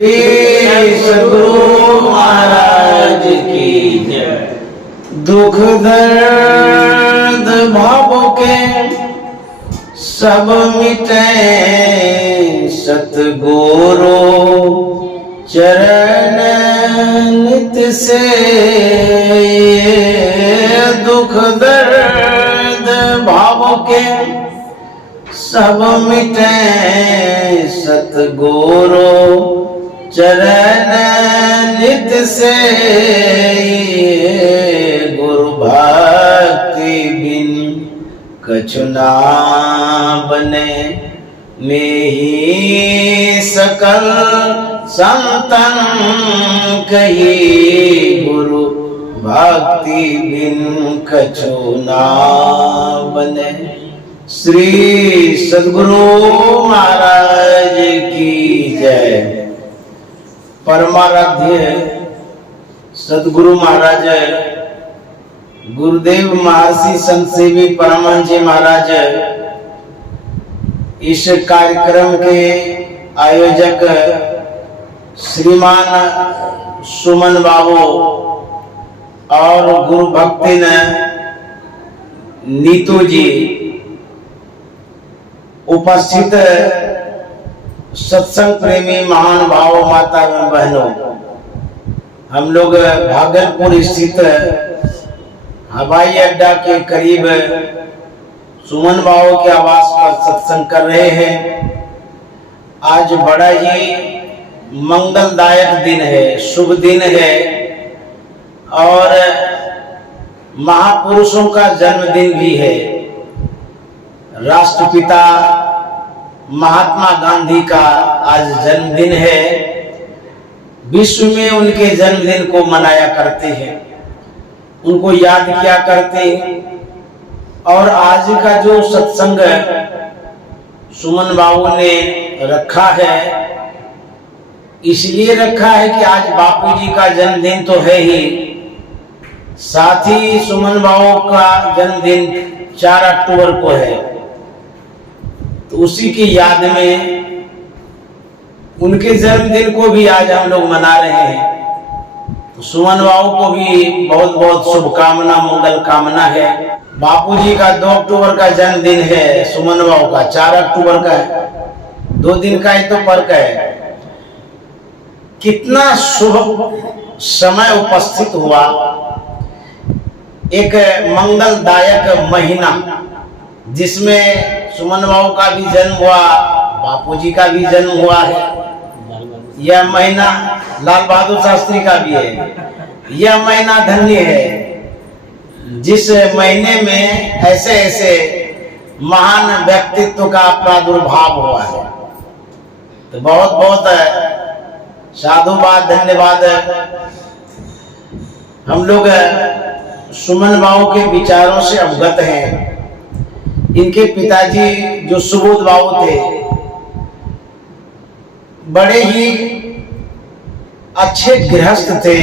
श्री सद्गुरु महाराज की जय। दुख दर्द भावों के सब मिटे सतगुरु चरण नित्य से। दुख दर्द भावों के सब मिटे सतगुरु चरण नित्य से। गुरु भक्ति बिन कछु ना बने, में ही सकल संतन कही। गुरु भक्ति बिन कछु ना बने। श्री सद्गुरु महाराज की जय। परमाराध्य सद्गुरु महाराज गुरुदेव महर्षि संत सेवी परमहंस जी महाराज इस कार्यक्रम के आयोजक श्रीमान सुमन बाबू और गुरु भक्तिन नीतू जी, उपस्थित सत्संग प्रेमी महान भाव माता एवं बहनों, हम लोग भागलपुर स्थित हवाई अड्डा के करीब सुमन बाबू के आवास पर सत्संग कर रहे हैं। आज बड़ा ही मंगलदायक दिन है, शुभ दिन है और महापुरुषों का जन्मदिन भी है। राष्ट्रपिता महात्मा गांधी का आज जन्मदिन है। विश्व में उनके जन्मदिन को मनाया करते हैं, उनको याद किया करते हैं। और आज का जो सत्संग सुमन बाबू ने रखा है, इसलिए रखा है कि आज बापू जी का जन्मदिन तो है ही, साथ ही सुमन बाबू का जन्मदिन 4 अक्टूबर को है। तो उसी की याद में उनके जन्मदिन को भी आज हम लोग मना रहे हैं। तो सुमन बाबू को भी बहुत बहुत शुभकामना, मंगल कामना है। बापूजी का 2 अक्टूबर का जन्मदिन है, सुमन बाबू का 4 अक्टूबर का है। 2 दिन का ही तो फर्क है। कितना शुभ समय उपस्थित हुआ, एक मंगलदायक महीना जिसमें सुमन बाबू का भी जन्म हुआ, बापूजी का भी जन्म हुआ है। यह महीना लाल बहादुर शास्त्री का भी है। यह महीना धन्य है जिस महीने में ऐसे ऐसे महान व्यक्तित्व का प्रादुर्भाव हुआ है। तो बहुत बहुत साधुवाद, धन्यवाद। हम लोग सुमन बाबू के विचारों से अवगत हैं। इनके पिताजी जो सुबोध बाबू थे, बड़े ही अच्छे गृहस्थ थे,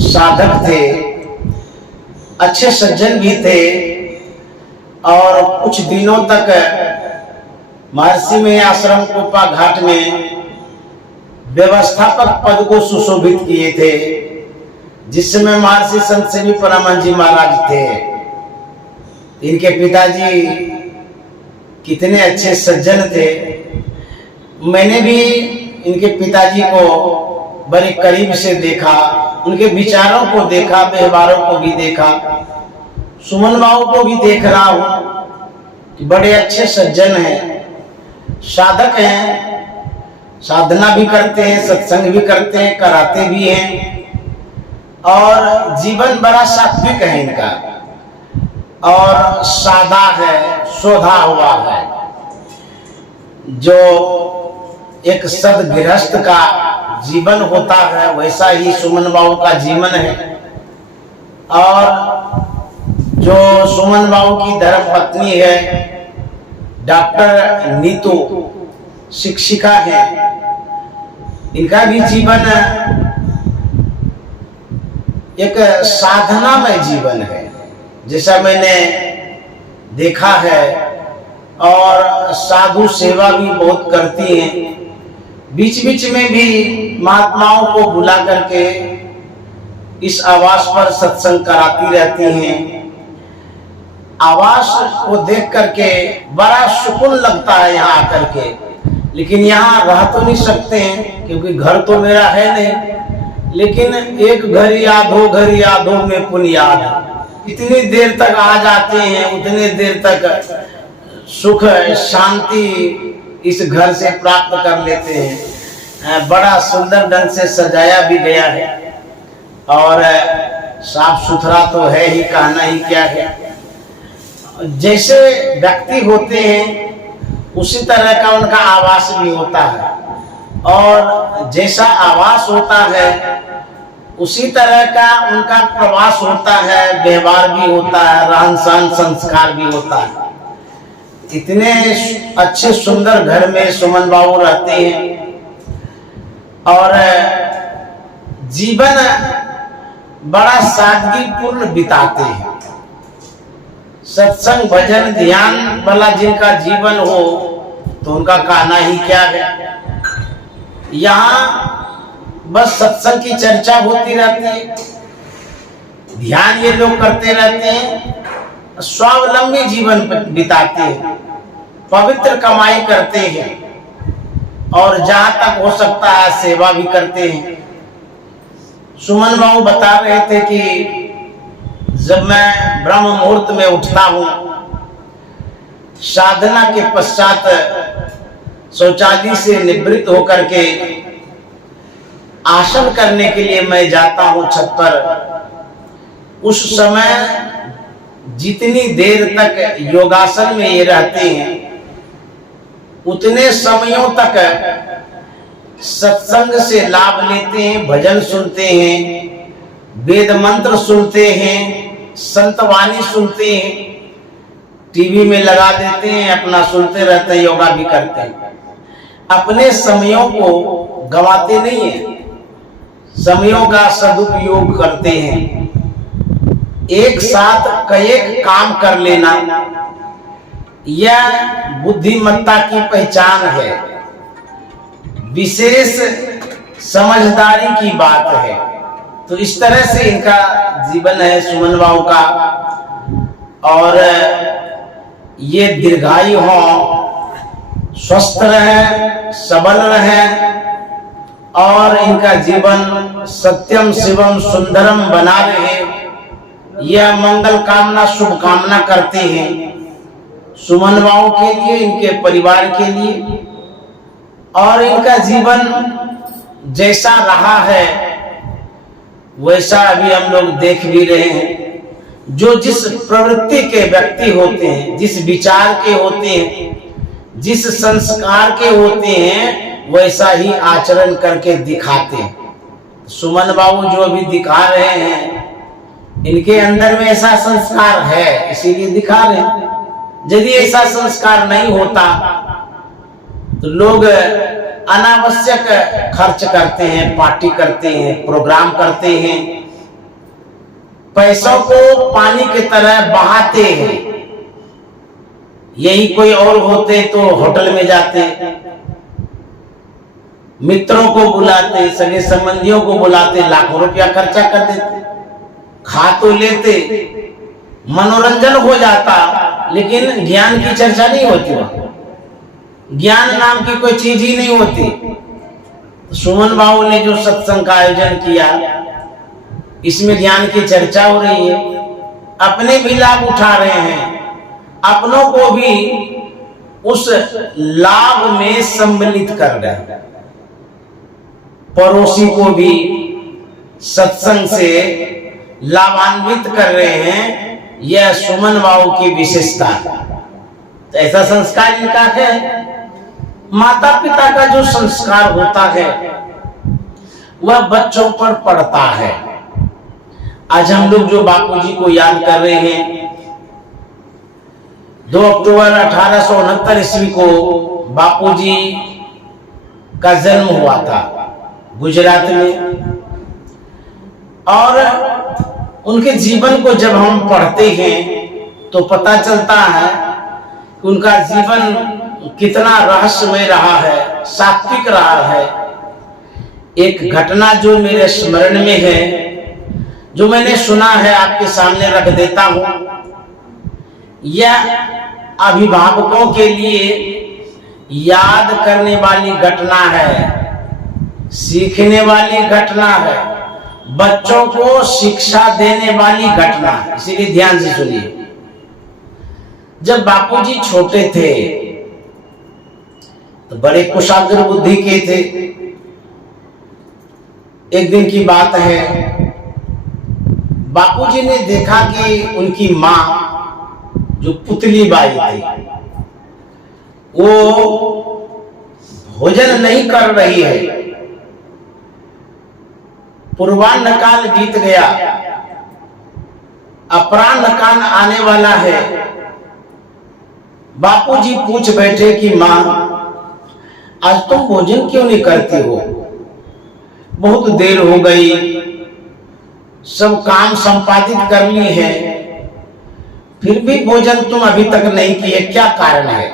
साधक थे, अच्छे सज्जन भी थे और कुछ दिनों तक महर्षि में आश्रम कोपा घाट में व्यवस्थापक पद को सुशोभित किए थे, जिस समय महर्षि संत सेवी परमहंस जी महाराज थे। इनके पिताजी कितने अच्छे सज्जन थे। मैंने भी इनके पिताजी को बड़े करीब से देखा, उनके विचारों को देखा, व्यवहारों को भी देखा। सुमन बाबू को भी देख रहा हूँ कि बड़े अच्छे सज्जन हैं, साधक हैं, साधना भी करते हैं, सत्संग भी करते हैं, कराते भी हैं और जीवन बड़ा सात्विक है इनका और सादा है, शोधा हुआ है। जो एक सदगृहस्थ का जीवन होता है वैसा ही सुमन बाबू का जीवन है। और जो सुमन बाबू की धर्मपत्नी है डॉक्टर नीतू, शिक्षिका है, इनका भी जीवन एक साधनामय जीवन है जैसा मैंने देखा है। और साधु सेवा भी बहुत करती हैं। बीच बीच में भी महात्माओं को बुला करके इस आवास पर सत्संग कराती रहती हैं। आवास को देख करके बड़ा सुकून लगता है यहाँ आकर के, लेकिन यहाँ रह तो नहीं सकते हैं क्योंकि घर तो मेरा है नहीं। लेकिन एक घर याद हो, घर याद हो में पुन याद, इतनी देर तक आ जाते हैं, उतने देर तक सुख शांति इस घर से प्राप्त कर लेते हैं। बड़ा सुंदर ढंग से सजाया भी गया है और साफ सुथरा तो है ही, कहना ही क्या है। जैसे व्यक्ति होते हैं उसी तरह का उनका आवास भी होता है, और जैसा आवास होता है उसी तरह का उनका प्रवास होता है, व्यवहार भी होता है, रहन सहन संस्कार भी होता है। इतने अच्छे सुंदर घर में सुमन बाबू रहते हैं और जीवन बड़ा सादगीपूर्ण बिताते हैं। सत्संग भजन ध्यान वाला जिनका जीवन हो तो उनका कहना ही क्या है। यहाँ बस सत्संग की चर्चा होती रहती है, ध्यान ये लोग करते रहते हैं, स्वावलंबी जीवन बिताते हैं, पवित्र कमाई करते हैं और जहां तक हो सकता है सेवा भी करते हैं। सुमन बाबू बता रहे थे कि जब मैं ब्रह्म मुहूर्त में उठता हूं, साधना के पश्चात शौचालय से निवृत्त होकर के आसन करने के लिए मैं जाता हूं छत पर। उस समय जितनी देर तक योगासन में ये रहते हैं उतने समयों तक सत्संग से लाभ लेते हैं, भजन सुनते हैं, वेद मंत्र सुनते हैं, संतवाणी सुनते हैं, टीवी में लगा देते हैं, अपना सुनते रहते हैं, योगा भी करते हैं। अपने समयों को गंवाते नहीं है, समयों का सदुपयोग करते हैं। एक साथ कई काम कर लेना यह बुद्धिमत्ता की पहचान है, विशेष समझदारी की बात है। तो इस तरह से इनका जीवन है सुमन बाबू का, और ये दीर्घायु हो, स्वस्थ रहे, सबल रहे और इनका जीवन सत्यम शिवम सुंदरम बना रहे, यह मंगल कामना शुभकामना करते हैं सुमन बाबू के लिए, इनके परिवार के लिए। और इनका जीवन जैसा रहा है वैसा अभी हम लोग देख भी रहे हैं। जो जिस प्रवृत्ति के व्यक्ति होते हैं, जिस विचार के होते हैं, जिस संस्कार के होते हैं, वैसा ही आचरण करके दिखाते हैं। सुमन बाबू जो अभी दिखा रहे हैं इनके अंदर में ऐसा संस्कार है, इसीलिए दिखा रहे हैं। यदि ऐसा संस्कार नहीं होता तो लोग अनावश्यक खर्च करते हैं, पार्टी करते हैं, प्रोग्राम करते हैं, पैसों को पानी की तरह बहाते हैं। यही कोई और होते तो होटल में जाते, मित्रों को बुलाते, सगे संबंधियों को बुलाते, लाखों रुपया खर्चा कर देते, खा तो लेते, मनोरंजन हो जाता, लेकिन ज्ञान की चर्चा नहीं होती। वहां ज्ञान नाम की कोई चीज ही नहीं होती। सुमन बाबू ने जो सत्संग का आयोजन किया इसमें ज्ञान की चर्चा हो रही है, अपने भी लाभ उठा रहे हैं, अपनों को भी उस लाभ में सम्मिलित कर रहे हैं, पड़ोसी को भी सत्संग से लाभान्वित कर रहे हैं। यह सुमन बाबू की विशेषता है। तो ऐसा संस्कार इनका है। माता पिता का जो संस्कार होता है वह बच्चों पर पड़ता है। आज हम लोग जो बापूजी को याद कर रहे हैं, 2 अक्टूबर 1869 ईस्वी को बापूजी का जन्म हुआ था गुजरात में। और उनके जीवन को जब हम पढ़ते हैं तो पता चलता है कि उनका जीवन कितना रहस्यमय रहा है। सात्विक रहा है। एक घटना जो मेरे स्मरण में है, जो मैंने सुना है, आपके सामने रख देता हूं। यह अभिभावकों के लिए याद करने वाली घटना है, सीखने वाली घटना है, बच्चों को शिक्षा देने वाली घटना है, इसीलिए ध्यान से सुनिए। जब बापूजी छोटे थे तो बड़े कुशाग्र बुद्धि के थे। एक दिन की बात है, बापूजी ने देखा कि उनकी माँ जो पुतली बाई थी, वो भोजन नहीं कर रही है। पूर्वाह्न काल बीत गया, अपराह्न काल आने वाला है। बापूजी पूछ बैठे कि माँ, आज तुम भोजन क्यों नहीं करती हो? बहुत देर हो गई, सब काम संपादित कर ली है, फिर भी भोजन तुम अभी तक नहीं किए, क्या कारण है?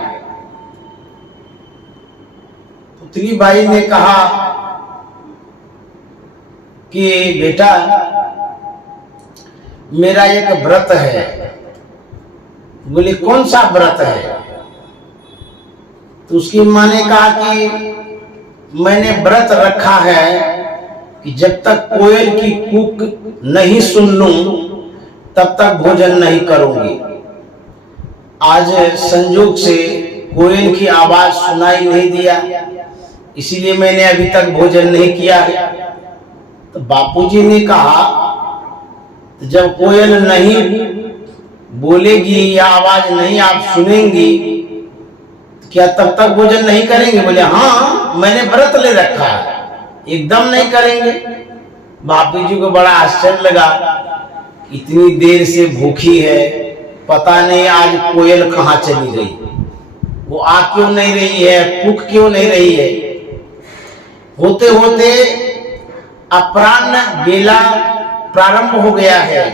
पुतली बाई ने कहा कि बेटा, मेरा एक व्रत है। बोले कौन सा व्रत है? तो उसकी माँ ने कहा कि मैंने व्रत रखा है कि जब तक कोयल की कूक नहीं सुन लूं तब तक भोजन नहीं करूंगी। आज संयोग से कोयल की आवाज सुनाई नहीं दिया, इसीलिए मैंने अभी तक भोजन नहीं किया है। तो बापूजी ने कहा, तो जब कोयल नहीं बोलेगी या आवाज नहीं आप सुनेंगी, तो क्या तब तक भोजन नहीं करेंगे? बोले हाँ, मैंने व्रत ले रखा है, एकदम नहीं करेंगे। बापूजी को बड़ा आश्चर्य लगा, इतनी देर से भूखी है, पता नहीं आज कोयल कहाँ चली गई, वो आ क्यों नहीं रही है, कुक क्यों नहीं रही है। होते होते अपराह्न बेला प्रारंभ हो गया है।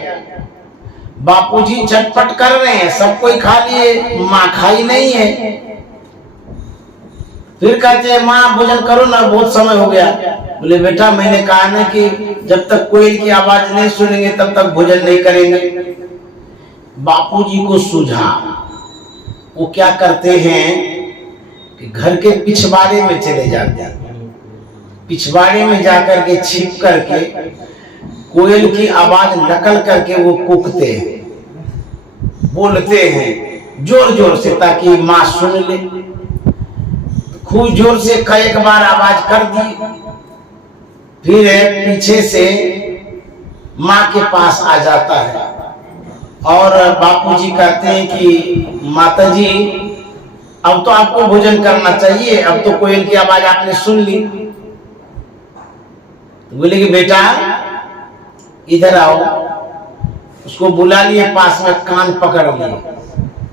बापूजी चटपट कर रहे हैं, सब कोई खा लिए, माँ खाई नहीं है। फिर कहते हैं माँ भोजन करो ना, बहुत समय हो गया। बोले बेटा, मैंने कहा ना कि जब तक कोयल की आवाज नहीं सुनेंगे तब तक भोजन नहीं करेंगे। बापूजी को सूझा, वो क्या करते हैं कि घर के पिछवाड़े में चले जाते हैं, पिछवाड़े में जाकर के छिप करके कोयल की आवाज नकल करके वो कूकते हैं, बोलते हैं जोर जोर से ताकि माँ सुन ले। खूब जोर से कई बार आवाज कर दी, फिर पीछे से माँ के पास आ जाता है और बापूजी कहते हैं कि माताजी, अब तो आपको भोजन करना चाहिए, अब तो कोयल की आवाज आपने सुन ली। तो बोले कि बेटा इधर आओ। उसको बुला लिए, पास में कान पकड़ लिए,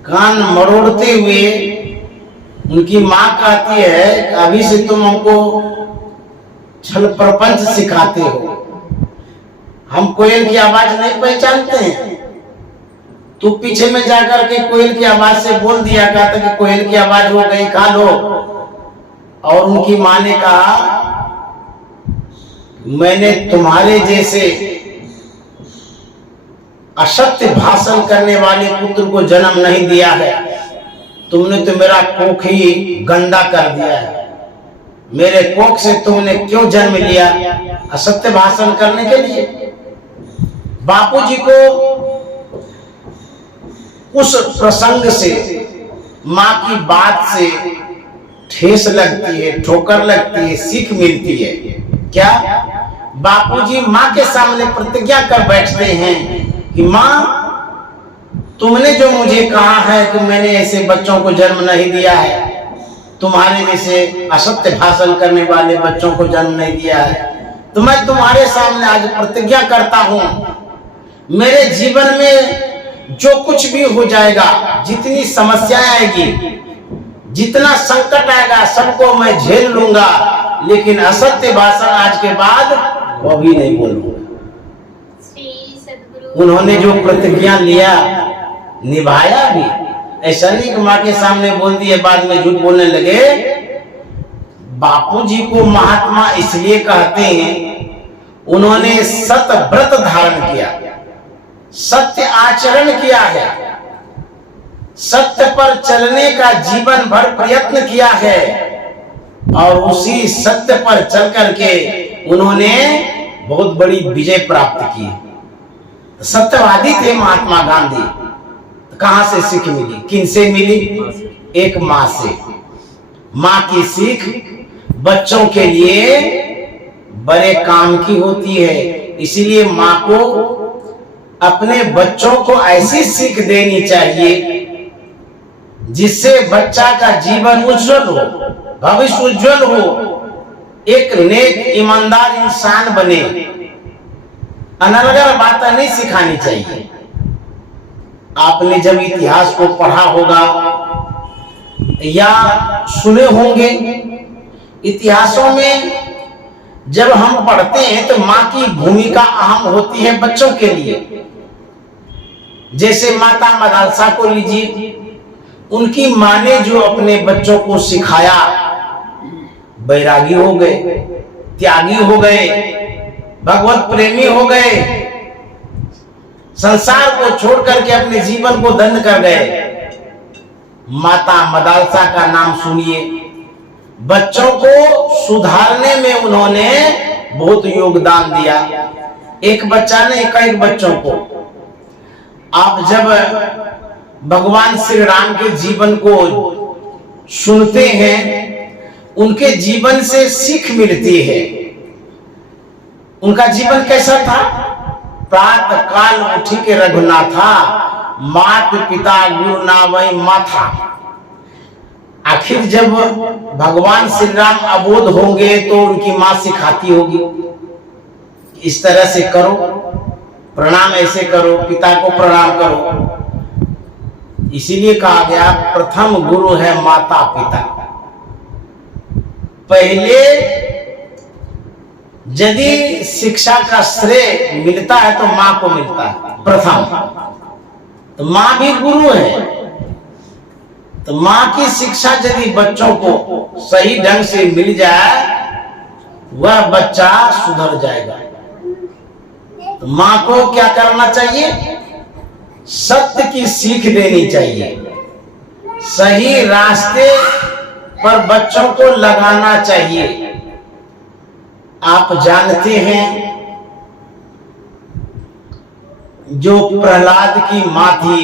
कान मरोड़ते हुए उनकी माँ कहती है, अभी से तुम हमको छल प्रपंच सिखाते हो, हम कोयल की आवाज नहीं पहचानते हैं। तू पीछे में जाकर के कोयल की आवाज से बोल दिया, कहता कि कोयल की आवाज हो गई, खा लो। और उनकी माँ ने कहा, मैंने तुम्हारे जैसे असत्य भाषण करने वाले पुत्र को जन्म नहीं दिया है, तुमने तो मेरा कोख ही गंदा कर दिया है। मेरे कोख से तुमने क्यों जन्म लिया? असत्य भाषण करने के लिए। बापूजी को उस प्रसंग से, माँ की बात से ठेस लगती है, ठोकर लगती है, सीख मिलती है। क्या? बापूजी माँ के सामने प्रतिज्ञा कर बैठते हैं कि माँ, तुमने जो मुझे कहा है कि मैंने ऐसे बच्चों को जन्म नहीं दिया है, तुम्हारे जैसे असत्य भाषण करने वाले बच्चों को जन्म नहीं दिया है, तो मैं तुम्हारे सामने आज प्रतिज्ञा करता हूं, मेरे जीवन में जो कुछ भी हो जाएगा, जितनी समस्याएं आएगी, जितना संकट आएगा, सबको मैं झेल लूंगा, लेकिन असत्य भाषण आज के बाद वो भी नहीं बोलूंगा। उन्होंने जो प्रतिज्ञा लिया निभाया भी। ऐसा नहीं कि माँ के सामने बोल दिए बाद में झूठ बोलने लगे। बापूजी को महात्मा इसलिए कहते हैं, उन्होंने सत्य व्रत धारण किया, सत्य आचरण किया है, सत्य पर चलने का जीवन भर प्रयत्न किया है और उसी सत्य पर चल करके उन्होंने बहुत बड़ी विजय प्राप्त की। सत्यवादी थे महात्मा गांधी। कहां से सीख मिली, किन से मिली? एक माँ से। माँ की सीख बच्चों के लिए बड़े काम की होती है, इसीलिए माँ को अपने बच्चों को ऐसी सीख देनी चाहिए जिससे बच्चा का जीवन उज्जवल हो, भविष्य उज्जवल हो, एक नेक ईमानदार इंसान बने। अनर्गल बातें नहीं सिखानी चाहिए। आपने जब इतिहास को पढ़ा होगा या सुने होंगे, इतिहासों में जब हम पढ़ते हैं तो माँ की भूमिका अहम होती है बच्चों के लिए। जैसे माता मदालसा को लीजिए, उनकी माँ ने जो अपने बच्चों को सिखाया, बैरागी हो गए, त्यागी हो गए, भगवत प्रेमी हो गए, संसार को छोड़ करके अपने जीवन को धन्य कर गए। माता मदालसा का नाम सुनिए। बच्चों को सुधारने में उन्होंने बहुत योगदान दिया। एक बच्चा नहीं, कई बच्चों को। आप जब भगवान श्री राम के जीवन को सुनते हैं, उनके जीवन से सीख मिलती है। उनका जीवन कैसा था? प्रातः काल उठी के रघुनाथा, मात पिता गुरु नावै माथा। आखिर जब भगवान श्री राम अबोध होंगे तो उनकी माँ सिखाती होगी, इस तरह से करो, प्रणाम ऐसे करो, पिता को प्रणाम करो। इसीलिए कहा गया प्रथम गुरु है माता पिता। पहले यदि शिक्षा का श्रेय मिलता है तो माँ को मिलता है प्रथम। तो माँ भी गुरु है। तो माँ की शिक्षा यदि बच्चों को सही ढंग से मिल जाए, वह बच्चा सुधर जाएगा। तो माँ को क्या करना चाहिए? सत्य की सीख देनी चाहिए, सही रास्ते पर बच्चों को लगाना चाहिए। आप जानते हैं, जो प्रहलाद की माँ थी,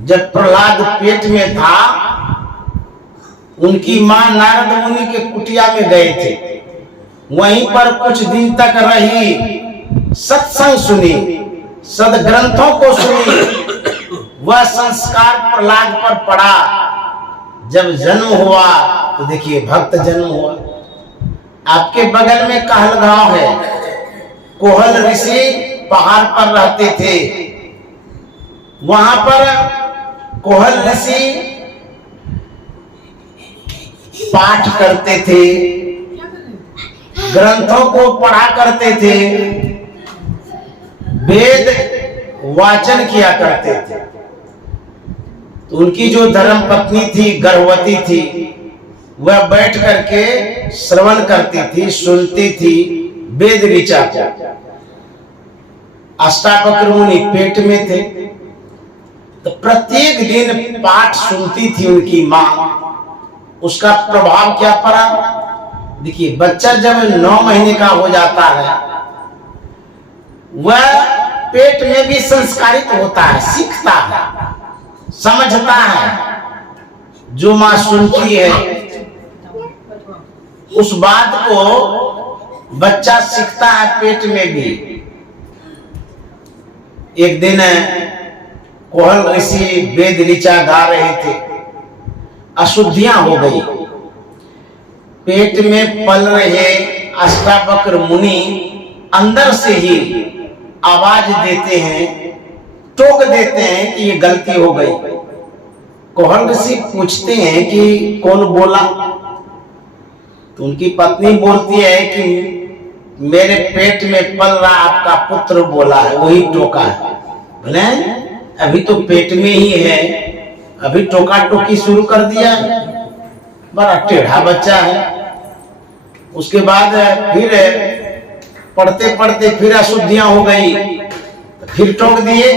जब प्रहलाद पेट में था, उनकी माँ नारद मुनि के कुटिया में गए थे। वहीं पर कुछ दिन तक रही, सत्संग सुनी, सदग्रंथों को सुनी। वह संस्कार प्रहलाद पर पड़ा। जब जन्म हुआ तो देखिए भक्त जन्म हुआ। आपके बगल में कहलगांव है। कोहल ऋषि पहाड़ पर रहते थे। वहां पर कोहल ऋषि पाठ करते थे, ग्रंथों को पढ़ा करते थे, वेद वाचन किया करते थे। तो उनकी जो धर्म पत्नी थी, गर्भवती थी, वह बैठ करके श्रवण करती थी, सुनती थी वेद ऋचा को। अष्टावक्र मुनि पेट में थे, तो प्रत्येक दिन पाठ सुनती थी उनकी माँ। उसका प्रभाव क्या पड़ा? देखिए, बच्चा जब 9 महीने का हो जाता है, वह पेट में भी संस्कारित होता है, सीखता है, समझता है। जो माँ सुनती है उस बात को बच्चा सीखता है पेट में भी। एक दिन कोहल ऋषि वेद ऋचा गा रहे थे, अशुद्धियां हो गई। पेट में पल रहे अष्टावक्र मुनि अंदर से ही आवाज देते हैं, टोक देते हैं कि ये गलती हो गई। कोहल ऋषि पूछते हैं कि कौन बोला? तो उनकी पत्नी बोलती है कि मेरे पेट में पल रहा आपका पुत्र बोला है, वही टोका है। बोले अभी तो पेट में ही है, अभी टोका टोकी शुरू कर दिया। बड़ा टेढ़ा बच्चा है। उसके बाद फिर पढ़ते पढ़ते फिर अशुद्धियां हो गई, फिर टोक दिए,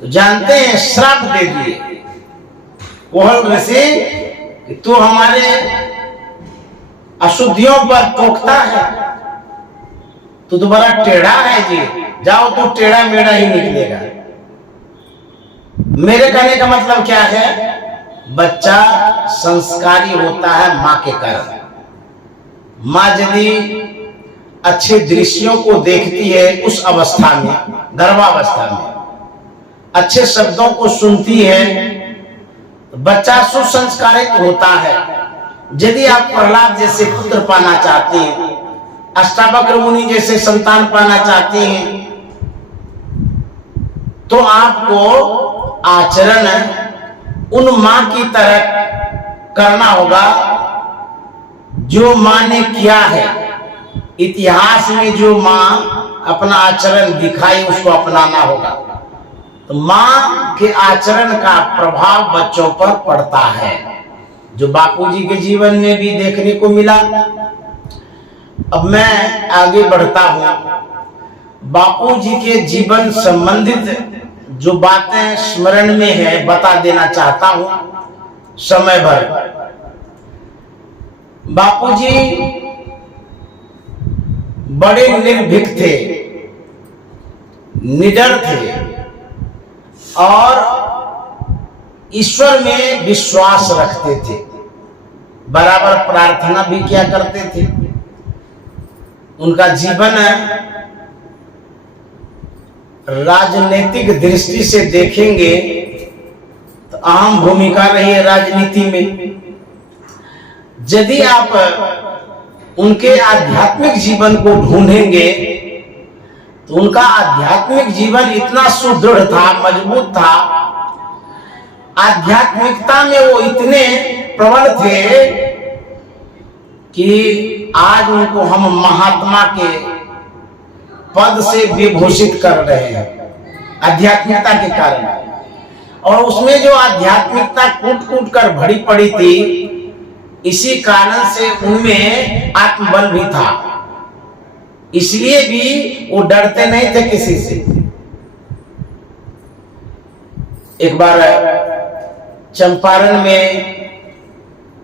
तो जानते हैं श्राप दे दिए। वह ऋषि कि तू हमारे अशुद्धियों पर टोकता है, तू तो बड़ा टेढ़ा है जी, जाओ तू टेढ़ा मेढ़ा ही निकलेगा। मेरे कहने का मतलब क्या है, बच्चा संस्कारी होता है मां के कारण। मां यदि अच्छे दृश्यों को देखती है उस अवस्था में, गर्भावस्था में अच्छे शब्दों को सुनती है, तो बच्चा सुसंस्कारित होता है। यदि आप प्रहलाद जैसे पुत्र पाना चाहते हैं, अष्टावक्र मुनि जैसे संतान पाना चाहते हैं, तो आपको आचरण उन मां की तरह करना होगा जो मां ने किया है। इतिहास में जो मां अपना आचरण दिखाई उसको अपनाना होगा। तो मां के आचरण का प्रभाव बच्चों पर पड़ता है, जो बापूजी के जीवन में भी देखने को मिला। अब मैं आगे बढ़ता हूं। बापूजी के जीवन संबंधित जो बातें स्मरण में है बता देना चाहता हूं समय भर। बापूजी बड़े निर्भीक थे, निडर थे और ईश्वर में विश्वास रखते थे। बराबर प्रार्थना भी किया करते थे। उनका जीवन राजनीतिक दृष्टि से देखेंगे तो अहम भूमिका रही है राजनीति में। यदि आप उनके आध्यात्मिक जीवन को ढूंढेंगे तो उनका आध्यात्मिक जीवन इतना सुदृढ़ था, मजबूत था। आध्यात्मिकता में वो इतने प्रबल थे कि आज उनको हम महात्मा के पद से विभूषित कर रहे हैं आध्यात्मिकता के कारण। और उसमें जो आध्यात्मिकता कूट कूट कर भरी पड़ी थी, इसी कारण से उनमें आत्मबल भी था। इसलिए भी वो डरते नहीं थे किसी से। एक बार चंपारण में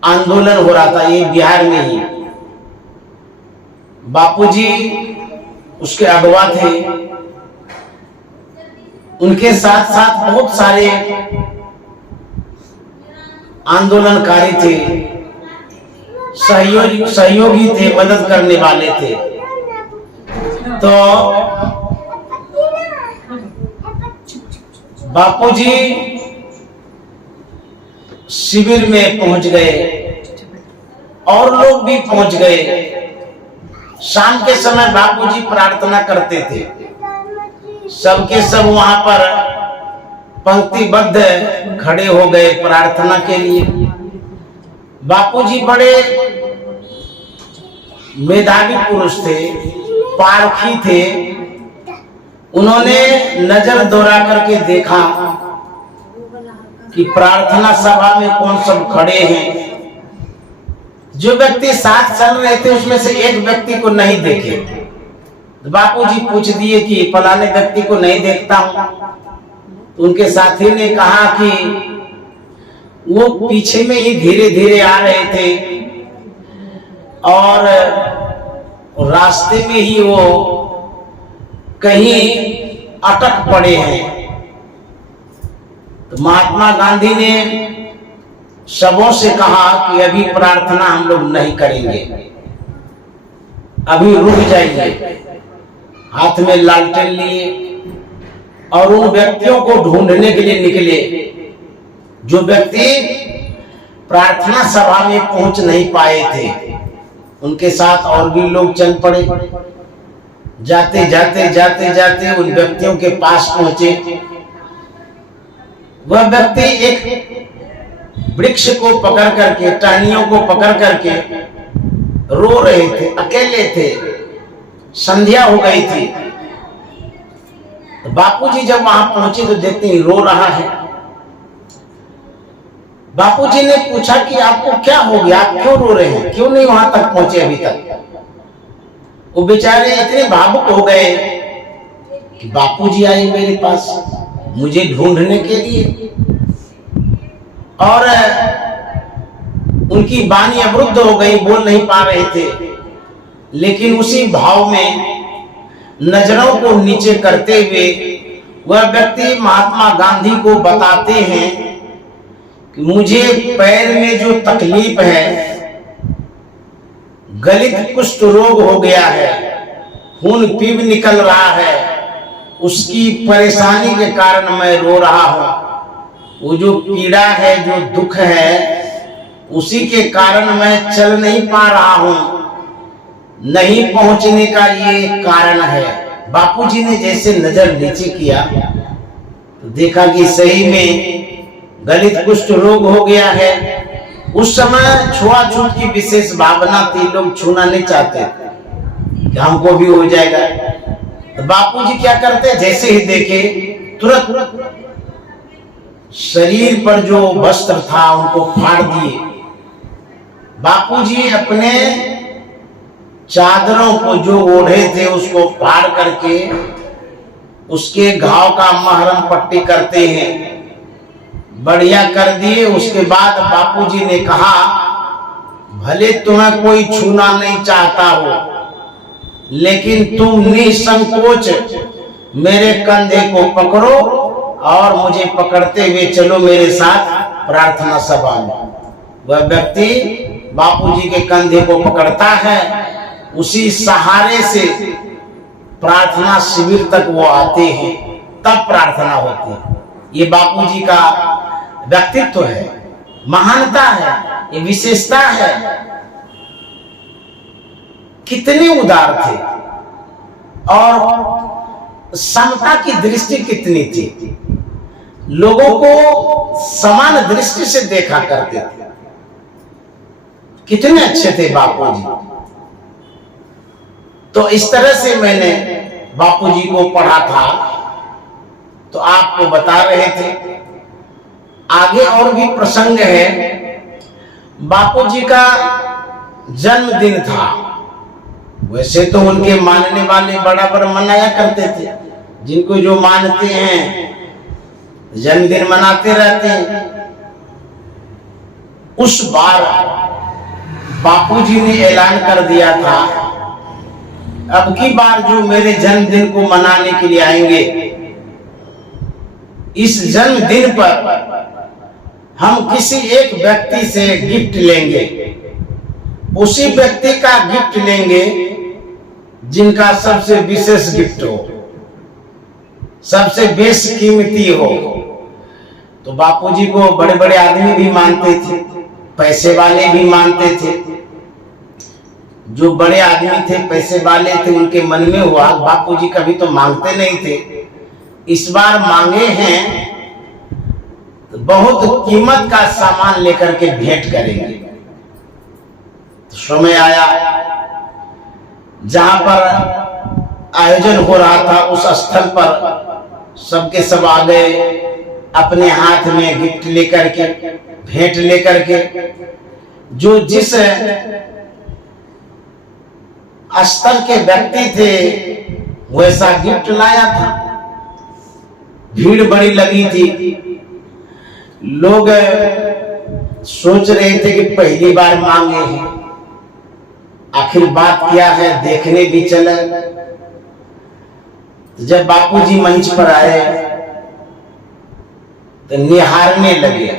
आंदोलन हो रहा था, ये बिहार में ही। बापूजी उसके अगवा थे। उनके साथ साथ बहुत सारे आंदोलनकारी थे, सहयोगी थे, मदद करने वाले थे। तो बापूजी शिविर में पहुंच गए और लोग भी पहुंच गए। शाम के समय बापूजी प्रार्थना करते थे। सबके सब वहां पर पंक्तिबद्ध खड़े हो गए प्रार्थना के लिए। बापूजी बड़े मेधावी पुरुष थे, पारखी थे। उन्होंने नजर दौड़ा करके देखा कि प्रार्थना सभा में कौन सब खड़े हैं। जो व्यक्ति साथ चल रहे थे उसमें से एक व्यक्ति को नहीं देखे। तो बापूजी पूछ दिए कि फलाने व्यक्ति को नहीं देखता हूं। तो उनके साथी ने कहा कि वो पीछे में ही धीरे धीरे आ रहे थे और रास्ते में ही वो कहीं अटक पड़े हैं। तो महात्मा गांधी ने सबों से कहा कि अभी प्रार्थना हम लोग नहीं करेंगे, अभी रुक जाइए। हाथ में लालटेन लिए और उन व्यक्तियों को ढूंढने के लिए निकले जो व्यक्ति प्रार्थना सभा में पहुंच नहीं पाए थे। उनके साथ और भी लोग चल पड़े। जाते जाते जाते जाते उन व्यक्तियों के पास पहुंचे। वह व्यक्ति एक वृक्ष को पकड़ करके, टहनियों को पकड़ करके रो रहे थे, अकेले थे, संध्या हो गई थी। तो बापूजी जब वहां पहुंचे तो देखते ही रो रहा है। बापूजी ने पूछा कि आपको क्या हो गया, आप क्यों रो रहे हैं, क्यों नहीं वहां तक पहुंचे अभी तक। वो बेचारे इतने भावुक हो गए कि बापूजी आए मेरे पास मुझे ढूंढने के लिए, और उनकी वाणी अवरुद्ध हो गई, बोल नहीं पा रहे थे। लेकिन उसी भाव में नजरों को नीचे करते हुए वह व्यक्ति महात्मा गांधी को बताते हैं कि मुझे पैर में जो तकलीफ है, गलित कुष्ठ रोग हो गया है, खून पीप निकल रहा है, उसकी परेशानी के कारण मैं रो रहा हूं। वो जो पीड़ा है, जो दुख है, उसी के कारण मैं चल नहीं पा रहा हूं, नहीं पहुंचने का ये कारण है। बापूजी ने जैसे नजर नीचे किया तो देखा कि सही में गलित कुष्ठ रोग हो गया है। उस समय छुआछूत की विशेष भावना थी, लोग छूना नहीं चाहते कि हमको भी हो जाएगा। तो बापूजी क्या करते, जैसे ही देखे तुरंत शरीर पर जो वस्त्र था उनको फाड़ दिए। बापूजी अपने चादरों को जो ओढ़े थे उसको फाड़ करके उसके घाव का महरम पट्टी करते हैं, बढ़िया कर दिए। उसके बाद बापूजी ने कहा, भले तुम्हें कोई छूना नहीं चाहता हो, लेकिन तुम निसंकोच मेरे कंधे को पकड़ो और मुझे पकड़ते हुए चलो मेरे साथ प्रार्थना सभा में। वह व्यक्ति बापूजी के कंधे को पकड़ता है, उसी सहारे से प्रार्थना शिविर तक वो आते हैं, तब प्रार्थना होती है। ये बापूजी का व्यक्तित्व है, महानता है, ये विशेषता है। कितने उदार थे और समता की दृष्टि कितनी थी, लोगों को समान दृष्टि से देखा करते थे। कितने अच्छे थे बापूजी। तो इस तरह से मैंने बापूजी को पढ़ा था, तो आपको बता रहे थे। आगे और भी प्रसंग है। बापूजी का जन्मदिन था। वैसे तो उनके मानने वाले बराबर मनाया करते थे, जिनको जो मानते हैं जन्मदिन मनाते रहते हैं। उस बार बापूजी ने ऐलान कर दिया था, अब की बार जो मेरे जन्मदिन को मनाने के लिए आएंगे, इस जन्मदिन पर हम किसी एक व्यक्ति से गिफ्ट लेंगे। उसी व्यक्ति का गिफ्ट लेंगे जिनका सबसे विशेष गिफ्ट हो, सबसे बेशकीमती हो। तो बापूजी को बड़े बड़े आदमी भी मानते थे, पैसे वाले भी मानते थे। जो बड़े आदमी थे, पैसे वाले थे, उनके मन में हुआ बापूजी कभी तो मांगते नहीं थे, इस बार मांगे हैं तो बहुत कीमत का सामान लेकर के भेंट करेंगे। तो समय आया, जहां पर आयोजन हो रहा था उस स्थल पर सबके सब आ गए, अपने हाथ में गिफ्ट लेकर के, भेंट लेकर के। जो जिस स्तर के व्यक्ति थे वैसा गिफ्ट लाया था। भीड़ बड़ी लगी थी, लोग सोच रहे थे कि पहली बार मांगे हैं, आखिर बात क्या है, देखने भी चले। जब बापूजी मंच पर आए तो निहारने लगे,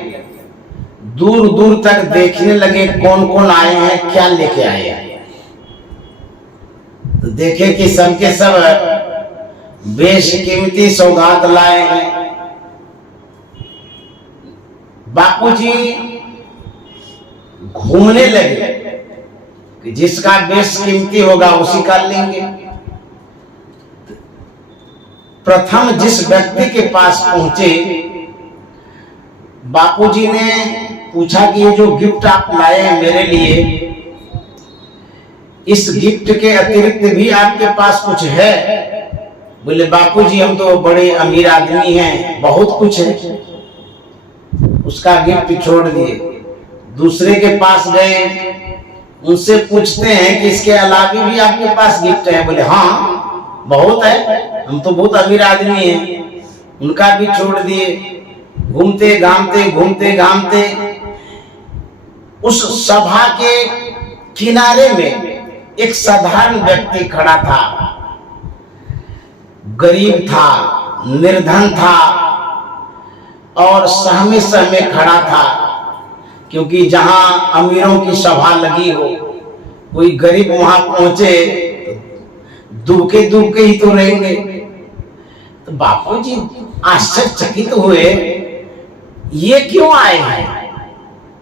दूर दूर तक देखने लगे कौन कौन आए हैं, क्या लेके आए हैं। तो देखे कि सबके सब बेशकीमती सौगात लाए हैं। बापूजी घूमने लगे कि जिसका बेशकीमती होगा उसी का लेंगे। प्रथम जिस व्यक्ति के पास पहुंचे, बापूजी ने पूछा कि ये जो गिफ्ट आप लाए हैं मेरे लिए, इस गिफ्ट के अतिरिक्त भी आपके पास कुछ है? बोले बापूजी हम तो बड़े अमीर आदमी हैं, बहुत कुछ है। उसका गिफ्ट छोड़ दिए, दूसरे के पास गए, उनसे पूछते हैं कि इसके अलावा भी आपके पास गिफ्ट है? बोले हाँ बहुत है, हम तो बहुत अमीर आदमी हैं। उनका भी छोड़ दिए। घूमते घामते उस सभा के किनारे में एक साधारण व्यक्ति खड़ा था। गरीब था, निर्धन था और सहमे सहमे खड़ा था, क्योंकि जहां अमीरों की सभा लगी हो, कोई गरीब वहां पहुंचे दुबके ही तो रहेंगे। तो बापूजी आश्चर्यचकित हुए, ये क्यों आए हैं?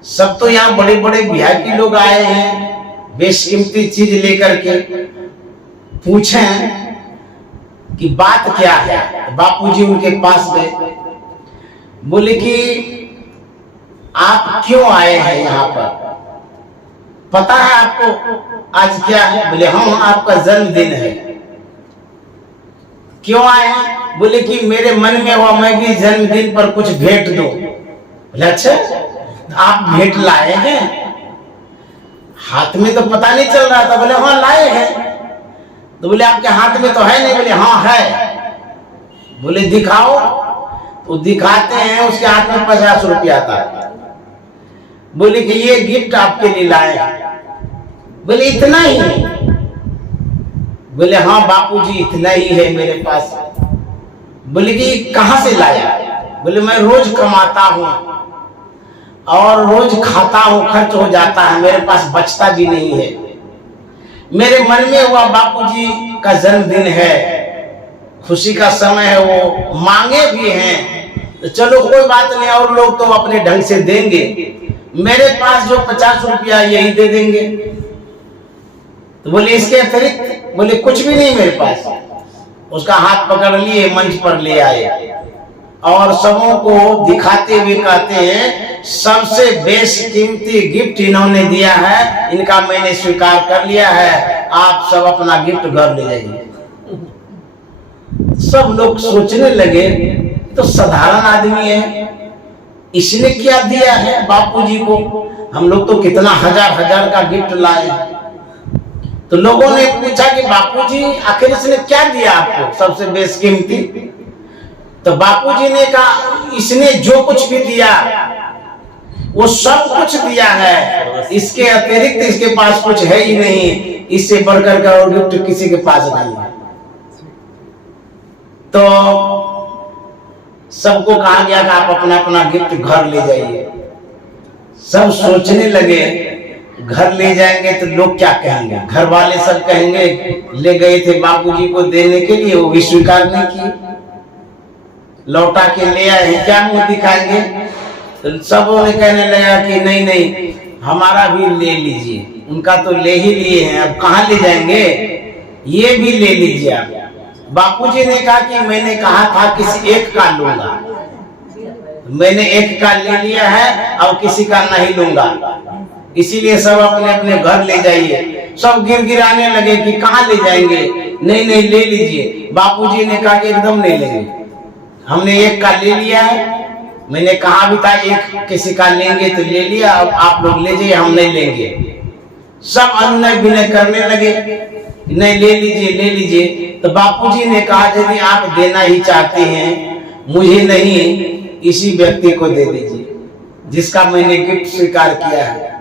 सब तो यहाँ बड़े बड़े वीआईपी लोग आए हैं बेशकीमती चीज लेकर के। पूछें कि बात क्या है। बापूजी उनके पास गए, बोले कि आप क्यों आए हैं यहाँ पर? पता है आपको आज क्या है? बोले हाँ आपका जन्मदिन है। क्यों आए हैं? बोले कि मेरे मन में हुआ मैं भी जन्मदिन पर कुछ भेंट दूं। बोले अच्छा आप भेंट लाए हैं? हाथ में तो पता नहीं चल रहा था। बोले हाँ लाए हैं। तो बोले आपके हाथ में तो है नहीं? बोले हाँ है। बोले दिखाओ। तो दिखाते हैं, उसके हाथ में 50 रुपया था। बोले कि ये गिफ्ट आपके लिए लाए। बोले इतना ही? बोले हाँ बापूजी इतना ही है मेरे पास। बोले कि कहां से लाया? बोले मैं रोज कमाता हूं और रोज खाता हूं, खर्च हो जाता है, मेरे पास बचता भी नहीं है। मेरे मन में हुआ बापूजी का जन्मदिन है, खुशी का समय है, वो मांगे भी हैं, तो चलो कोई बात नहीं, और लोग तो अपने ढंग से देंगे, मेरे पास जो 50 रुपया यही दे देंगे। तो बोले इसके अतिरिक्त? बोले कुछ भी नहीं मेरे पास। उसका हाथ पकड़ लिए, मंच पर ले आए और सबों को दिखाते हुए कहते हैं सबसे बेशकीमती गिफ्ट इन्होंने दिया है, इनका मैंने स्वीकार कर लिया है, आप सब अपना गिफ्ट घर ले जाइए। सब लोग सोचने लगे तो साधारण आदमी है, इसने क्या दिया है बापूजी को? हम लोग तो कितना हजार का गिफ्ट लाए। तो लोगों ने पूछा कि बापूजी आखिर इसने क्या दिया आपको सबसे बेशकीमती? तो बापूजी ने कहा इसने जो कुछ भी दिया वो सब कुछ दिया है, इसके अतिरिक्त इसके पास कुछ है ही नहीं, इससे बढ़कर का और गिफ्ट किसी के पास नहीं है। तो सबको कहा गया कि आप अपना अपना गिफ्ट घर ले जाइए। सब सोचने लगे घर ले जाएंगे तो लोग क्या कहेंगे? घर वाले सब कहेंगे ले गए थे बापूजी को देने के लिए, वो भी स्वीकार नहीं किए, लौटा के ले आए हैं, क्या मुंह दिखाएंगे? तो सबों ने कहने लगा कि नहीं नहीं हमारा भी ले लीजिए। उनका तो ले ही लिए हैं, अब कहाँ ले जाएंगे, ये भी ले लीजिए आप। बापूजी ने कहा कि मैंने कहा था किसी एक का लूंगा, मैंने एक का ले लिया है, अब किसी का नहीं लूंगा, इसीलिए सब अपने अपने घर ले जाइए। सब गिड़गिड़ाने लगे कि कहाँ ले जाएंगे? नहीं नहीं ले लीजिए। बापूजी ने कहा कि एकदम नहीं लेंगे, हमने एक का ले लिया है, मैंने कहा भी था एक किसी का लेंगे तो ले लिया, अब आप लोग ले जाइए, हम नहीं लेंगे। सब अनुनय विनय करने लगे, नहीं ले लीजिए ले लीजिए। तो बापूजी ने कहा यदि आप देना ही चाहते हैं, मुझे नहीं इसी व्यक्ति को दे दीजिए जिसका मैंने गिफ्ट स्वीकार किया है।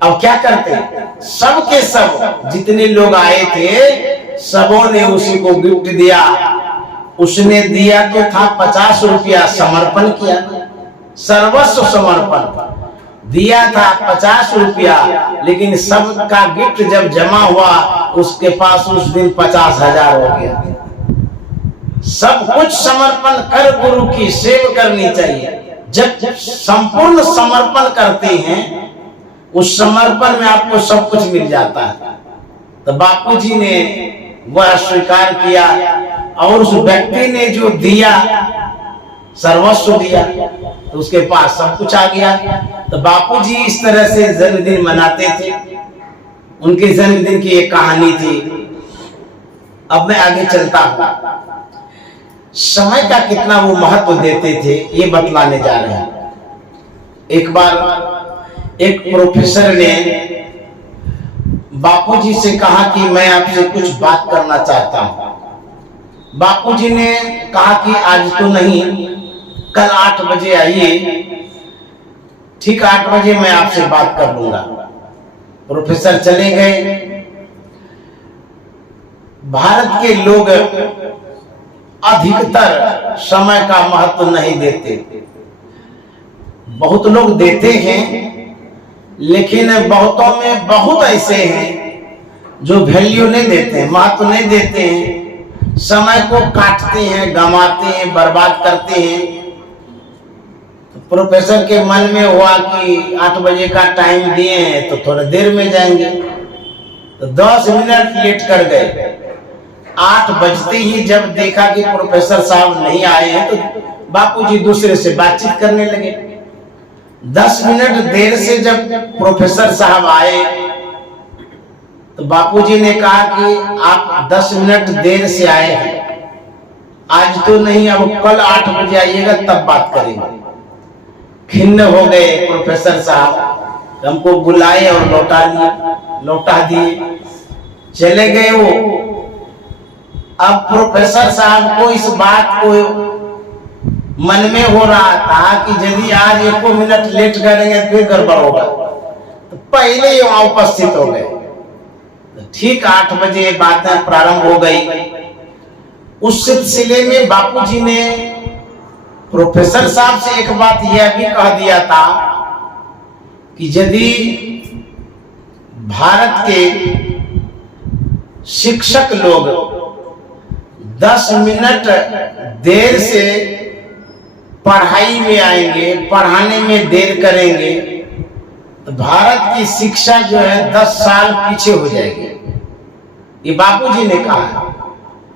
अब क्या करते? सब के सब जितने लोग आए थे सबों ने उसी को गिफ्ट दिया। उसने दिया तो था 50 रुपया, समर्पण किया, सर्वस्व समर्पण दिया था 50 रुपया, लेकिन सबका गिफ्ट जब जमा हुआ उसके पास उस दिन 50,000 हो गया। सब कुछ समर्पण कर गुरु की सेवा करनी चाहिए। जब संपूर्ण समर्पण करते हैं उस समर्पण में आपको सब कुछ मिल जाता है। तो बापूजी ने वह स्वीकार किया और उस व्यक्ति ने जो दिया सर्वस्व दिया तो उसके पास सब कुछ आ गया। तो बापूजी इस तरह से जन्मदिन मनाते थे, उनके जन्मदिन की एक कहानी थी। अब मैं आगे चलता हूं, समय का कितना वो महत्व देते थे ये बतलाने जा रहे हैं। एक बार एक प्रोफेसर ने बापूजी से कहा कि मैं आपसे कुछ बात करना चाहता हूं। बापूजी ने कहा कि आज तो नहीं, कल 8 बजे आइए। ठीक 8 बजे मैं आपसे बात कर लूंगा। प्रोफेसर चले गए। भारत के लोग अधिकतर समय का महत्व नहीं देते। बहुत लोग देते हैं, लेकिन बहुतों में बहुत ऐसे हैं जो वैल्यू नहीं देते हैं, महत्व नहीं देते हैं, समय को काटते हैं, गंवाते हैं, बर्बाद करते हैं। तो प्रोफेसर के मन में हुआ कि 8 बजे का टाइम दिए हैं तो थोड़ा देर में जाएंगे, तो 10 मिनट लेट कर गए। 8 बजते ही जब देखा कि प्रोफेसर साहब नहीं आए हैं तो बापूजी दूसरे से बातचीत करने लगे। 10 मिनट देर से जब प्रोफेसर साहब आए तो बापूजी ने कहा कि आप 10 मिनट देर से आए हैं, आज तो नहीं, अब कल 8 बजे आइएगा तब बात करेंगे। खिन्न हो गए प्रोफेसर साहब, हमको बुलाए और लौटा दिए, चले गए वो। अब प्रोफेसर साहब को इस बात को मन में हो रहा था कि यदि आज 1 मिनट लेट करेंगे फिर गड़बड़ होगा, तो पहले ही वहां उपस्थित हो गए। तो ठीक 8 बजे बातें प्रारंभ हो गई। उस सिलसिले में बापूजी ने प्रोफेसर साहब से एक बात यह भी कह दिया था कि यदि भारत के शिक्षक लोग 10 मिनट देर से पढ़ाई में आएंगे, पढ़ाने में देर करेंगे, तो भारत की शिक्षा जो है 10 साल पीछे हो जाएगी। ये बापूजी ने कहा।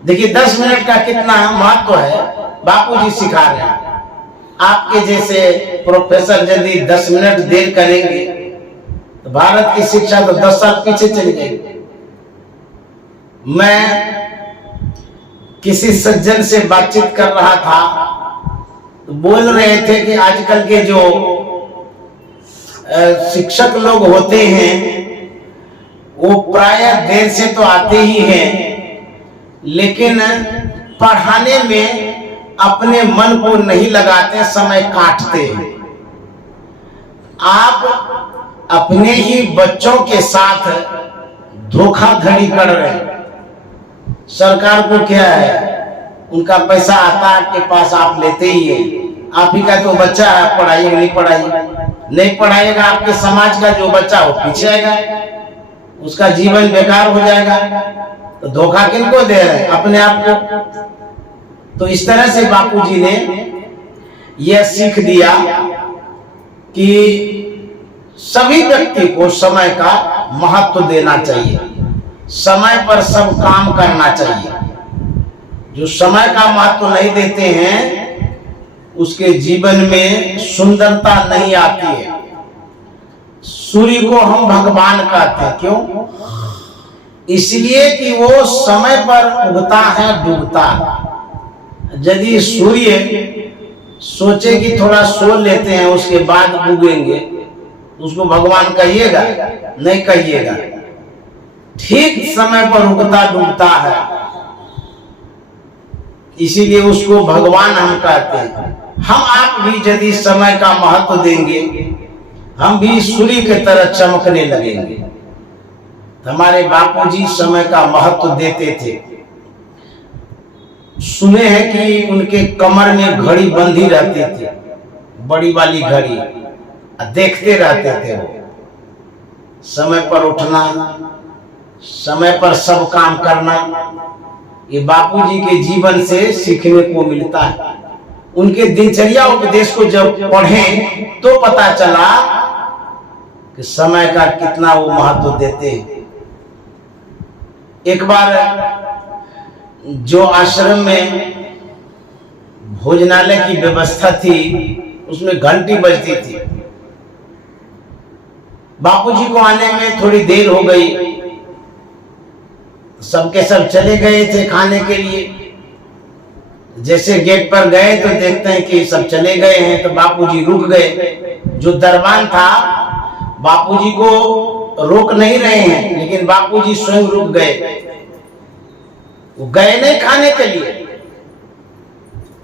देखिए 10 मिनट का कितना महत्व है, बापूजी सिखा रहे हैं। आपके जैसे प्रोफेसर यदि 10 मिनट देर करेंगे तो भारत की शिक्षा तो 10 साल पीछे चली जाएगी। मैं किसी सज्जन से बातचीत कर रहा था तो बोल रहे थे कि आजकल के जो शिक्षक लोग होते हैं वो प्रायः देर से तो आते ही हैं, लेकिन पढ़ाने में अपने मन को नहीं लगाते, समय काटते हैं। आप अपने ही बच्चों के साथ धोखाधड़ी कर रहे हैं। सरकार को क्या है, उनका पैसा आता है आपके पास, आप लेते ही है। आप ही का तो बच्चा है, पढ़ाइएगा नहीं पढ़ाइएगा, आपके समाज का जो बच्चा हो पीछे आएगा, उसका जीवन बेकार हो जाएगा। तो धोखा किनको दे रहे हैं, अपने आप को। तो इस तरह से बापूजी ने यह सीख दिया कि सभी व्यक्ति को समय का महत्व देना चाहिए, समय पर सब काम करना चाहिए। जो समय का महत्व नहीं देते हैं उसके जीवन में सुंदरता नहीं आती है। सूर्य को हम भगवान कहते हैं, क्यों? इसलिए कि वो समय पर उगता है, डूबता है। यदि सूर्य सोचे कि थोड़ा सो लेते हैं उसके बाद डूबेंगे, उसको भगवान कहिएगा? नहीं कहिएगा। ठीक समय पर उगता डूबता है, इसीलिए उसको भगवान हम कहते हैं। हम आप भी यदि समय का महत्व देंगे, हम भी सूर्य की तरह चमकने लगेंगे। हमारे बापूजी समय का महत्व देते थे। सुने हैं कि उनके कमर में घड़ी बंधी रहती थी, बड़ी वाली घड़ी, देखते रहते थे वो। समय पर उठना, समय पर सब काम करना, ये बापूजी के जीवन से सीखने को मिलता है। उनके दिनचर्या उपदेश को जब पढ़ें तो पता चला कि समय का कितना वो महत्व देते हैं। एक बार जो आश्रम में भोजनालय की व्यवस्था थी उसमें घंटी बजती थी। बापूजी को आने में थोड़ी देर हो गई, सबके सब चले गए थे खाने के लिए। जैसे गेट पर गए तो देखते हैं कि सब चले गए हैं, तो बापूजी रुक गए। जो दरबान था बापूजी को रोक नहीं रहे हैं, लेकिन बापूजी स्वयं रुक गए। वो गए नहीं खाने के लिए।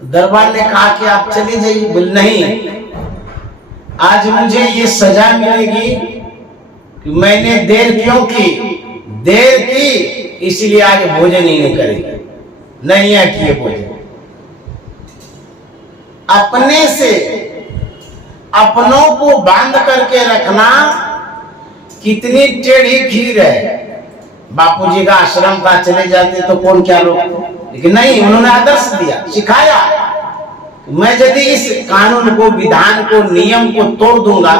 दरबान ने कहा कि आप चले जाइए। बोले नहीं, आज मुझे ये सजा मिलेगी कि मैंने देर क्यों की। देर की इसलिए आज भोजन ही नहीं करेंगे, नहीं है किए भोजन। अपने से अपनों को बांध करके रखना कितनी टेढ़ी खीर है। बापूजी का आश्रम था, चले जाते तो कौन क्या रोकते, लेकिन नहीं, उन्होंने आदर्श दिया, सिखाया। मैं यदि इस कानून को, विधान को, नियम को तोड़ दूंगा,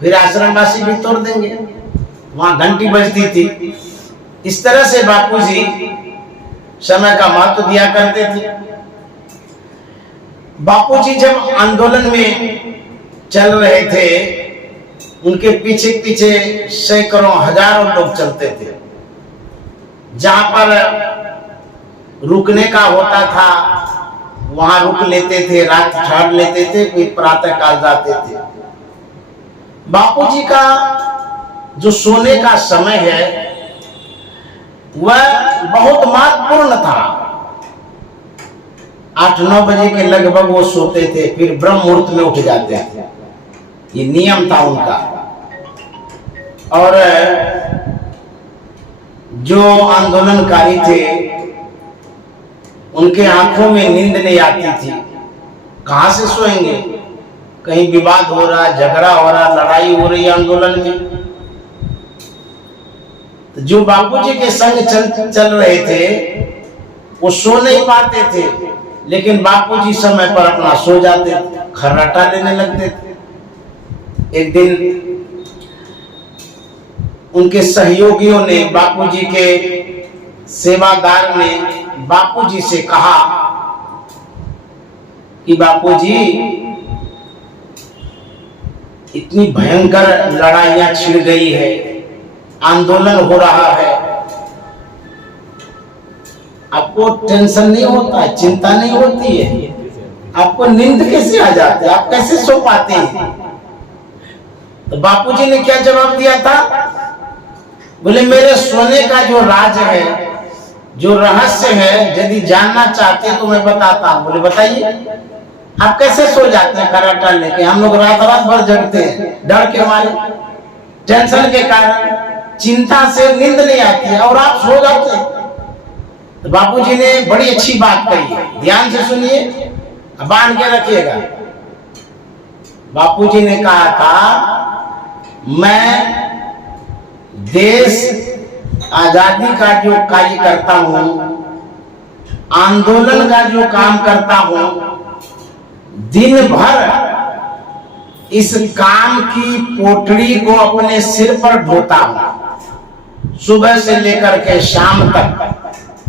फिर आश्रमवासी भी तोड़ देंगे। वहां घंटी बजती थी। इस तरह से बापूजी समय का महत्व दिया करते थे। बापूजी जब आंदोलन में चल रहे थे, उनके पीछे पीछे सैकड़ों हजारों लोग चलते थे। जहां पर रुकने का होता था वहां रुक लेते थे, रात ठहर लेते थे, फिर प्रातः काल जाते थे। बापूजी का जो सोने का समय है वह बहुत महत्वपूर्ण था। 8-9 बजे के लगभग वो सोते थे, फिर ब्रह्म मुहूर्त में उठ जाते थे। ये नियम था उनका। और जो आंदोलनकारी थे उनके आंखों में नींद नहीं आती थी। कहां से सोएंगे, कहीं विवाद हो रहा, झगड़ा हो रहा, लड़ाई हो रही आंदोलन में। तो जो बापूजी के संग चल रहे थे वो सो नहीं पाते थे, लेकिन बापूजी समय पर अपना सो जाते थे, खर्राटा लेने लगते थे। एक दिन उनके सहयोगियों ने, बापूजी के सेवादार ने बापूजी से कहा कि बापूजी, इतनी भयंकर लड़ाइयां छिड़ गई है, आंदोलन हो रहा है, आपको टेंशन नहीं होता, चिंता नहीं होती है, आपको नींद कैसे आ जाती है, आप कैसे सो पाते हैं? तो बापूजी ने क्या जवाब दिया था? बोले मेरे सोने का जो राज है, जो रहस्य है, यदि जानना चाहते हैं तो मैं बताता हूं। बोले बताइए। आप कैसे सो जाते हैं खर्राटा लेके? हम लोग रात भर जगते हैं, डर के मारे, टेंशन के कारण, चिंता से नींद नहीं आती है, और आप सो जाते हैं। तो बापूजी ने बड़ी अच्छी बात कही है, ध्यान से सुनिए, बांध के रखिएगा। बापूजी ने कहा था, मैं देश आजादी का जो कार्य करता हूं, आंदोलन का जो काम करता हूं, दिन भर इस काम की पोटली को अपने सिर पर ढोता हूं। सुबह से लेकर के शाम तक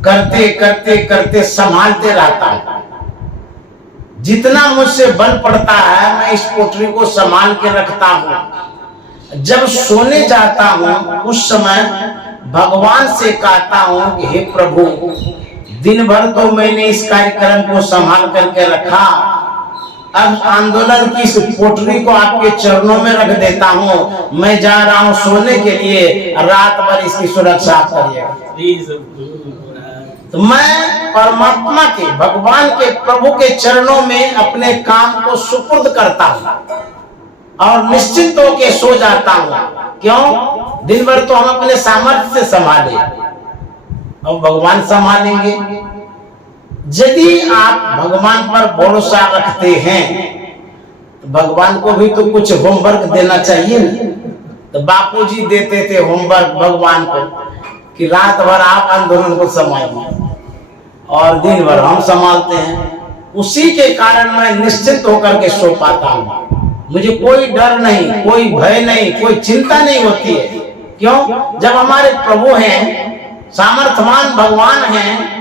करते करते करते संभालते रहता हूं। जितना मुझसे बन पड़ता है मैं इस पोटली को संभाल के रखता हूं। जब सोने जाता हूं उस समय भगवान से कहता हूं कि हे प्रभु, दिन भर तो मैंने इस कार्यक्रम को संभाल करके रखा, अब आंदोलन की इस पोटली को आपके चरणों में रख देता हूं, मैं जा रहा हूं सोने के लिए, रात भर इसकी सुरक्षा करिएगा। तो मैं परमात्मा के, भगवान के, प्रभु के चरणों में अपने काम को सुपुर्द करता हूं और निश्चिंत होकर सो जाता हूं। क्यों? दिन भर तो हम अपने सामर्थ्य से संभाले और भगवान संभालेंगे। यदि आप भगवान पर भरोसा रखते हैं तो भगवान को भी तो कुछ होमवर्क देना चाहिए ना। तो बापूजी देते थे होमवर्क भगवान को कि रात भर आप आंदोलन को संभालिए और दिन भर हम संभालते हैं। उसी के कारण मैं निश्चिंत होकर के सो पाता हूं। मुझे कोई डर नहीं, कोई भय नहीं, कोई चिंता नहीं होती है। क्यों? जब हमारे प्रभु हैं, सामर्थ्यवान भगवान हैं,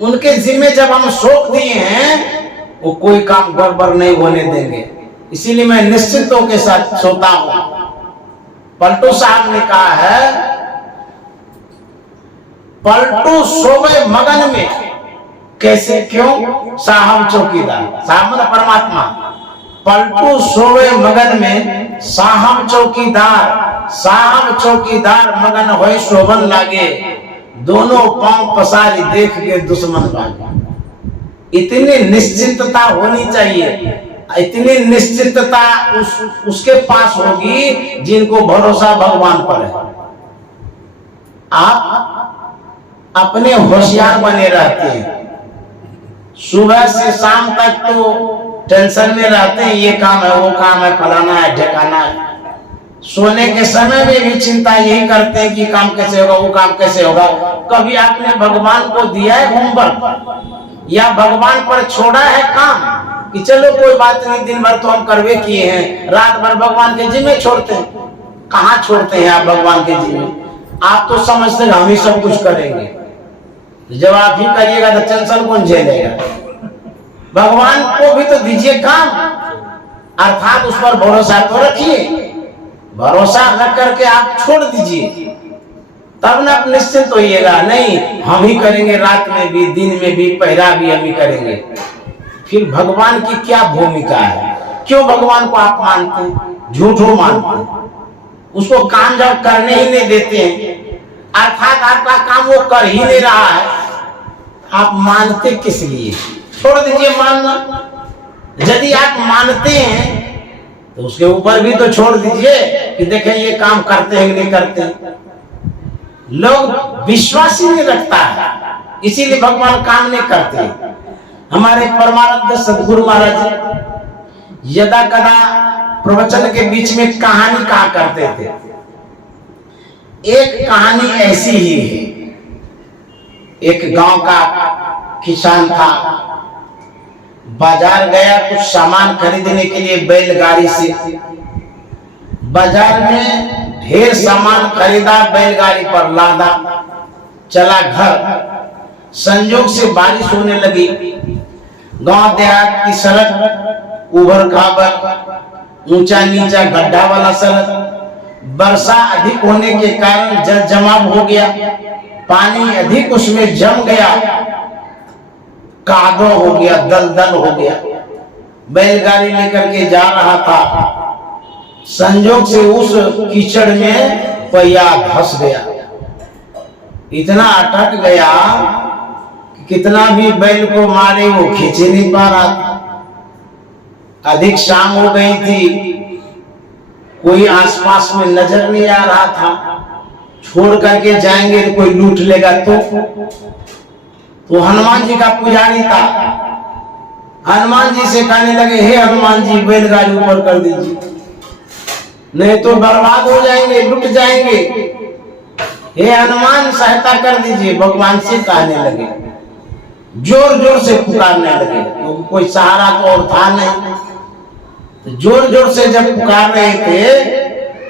उनके जिम्मे जब हम सौंप दिए हैं, वो कोई काम गड़बड़ नहीं होने देंगे। इसीलिए मैं निश्चिंतों के साथ सोता हूं। पलटू साहब ने कहा है, पलटू सोवे मगन में, कैसे, क्यों? साहब चौकीदार, साहब मतलब परमात्मा। पलटू सोवे मगन में साहब चौकीदार मगन होए शोभन लागे, दोनों पांव पसारी देख के दुश्मन भागे। इतनी निश्चिंतता होनी चाहिए, इतनी निश्चिंतता उसके पास होगी जिनको भरोसा भगवान पर है। आप अपने होशियार बने रहते हैं, सुबह से शाम तक तो टेंशन में रहते हैं, ये काम है, वो काम है, फलाना है, ठिकाना है। सोने के समय में भी चिंता यही करते हैं कि काम कैसे होगा, वो काम कैसे होगा। कभी आपने भगवान को दिया है होमवर्क, या भगवान पर छोड़ा है काम कि चलो कोई बात नहीं, दिन भर तो हम करवे किए हैं, रात भर भगवान के जिम्मे छोड़ते हैं? कहाँ छोड़ते हैं आप भगवान के जिम्मे? आप तो समझते हैं हम ही सब कुछ करेंगे। जब आप ही करिएगा तो टेंशन कौन झेलेगा? भगवान को भी तो दीजिए काम, अर्थात उस पर भरोसा तो रखिए। भरोसा न करके आप छोड़ दीजिए, तब ना आप निश्चिंत होइएगा। नहीं, हम ही करेंगे, रात में भी दिन में भी पहरा भी हम ही करेंगे। फिर भगवान की क्या भूमिका है? क्यों भगवान को आप मानते हैं, झूठो मानते हैं? उसको काम जब करने ही नहीं देते हैं, अर्थात आपका काम वो कर ही नहीं रहा है, आप मानते किस लिए? छोड़ दीजिए मानना। यदि आप मानते हैं तो उसके ऊपर भी तो छोड़ दीजिए कि देखें ये काम करते हैं कि नहीं करते। लोग विश्वास ही नहीं रखता है, इसीलिए भगवान काम नहीं करते। हमारे परमानंद सदगुरु महाराज यदा कदा प्रवचन के बीच में कहानी कहा करते थे। एक कहानी ऐसी ही है। एक गांव का किसान था, बाजार गया कुछ सामान खरीदने के लिए बैलगाड़ी से। बाजार में ढेर सामान खरीदा, बैलगाड़ी पर लादा, चला घर। संयोग से बारिश होने लगी। गांव देहात की सड़क उबड़ खाबड़, ऊंचा नीचा गड्ढा वाला सड़क। वर्षा अधिक होने के कारण जल जमाव हो गया, पानी अधिक उसमें जम गया, कादो हो गया, दलदल हो गया। बैलगाड़ी लेकर के जा रहा था, संजोग से उस कीचड़ में पहिया धंस गया। इतना अटक गया कि कितना भी बैल को मारे वो खींच नहीं पा रहा था। अधिक शाम हो गई थी, कोई आसपास में नजर नहीं आ रहा था। छोड़ करके जाएंगे तो कोई लूट लेगा तो हनुमान जी का पुजारी था। हनुमान जी से कहने लगे, हे हनुमान जी बैलगाड़ी ऊपर कर दीजिए, नहीं तो बर्बाद हो जाएंगे, लुट जाएंगे। हे हनुमान सहायता कर दीजिए। भगवान से कहने लगे, जोर जोर से पुकारने लगे, क्योंकि कोई सहारा तो और था नहीं। तो जोर जोर से जब पुकार रहे थे,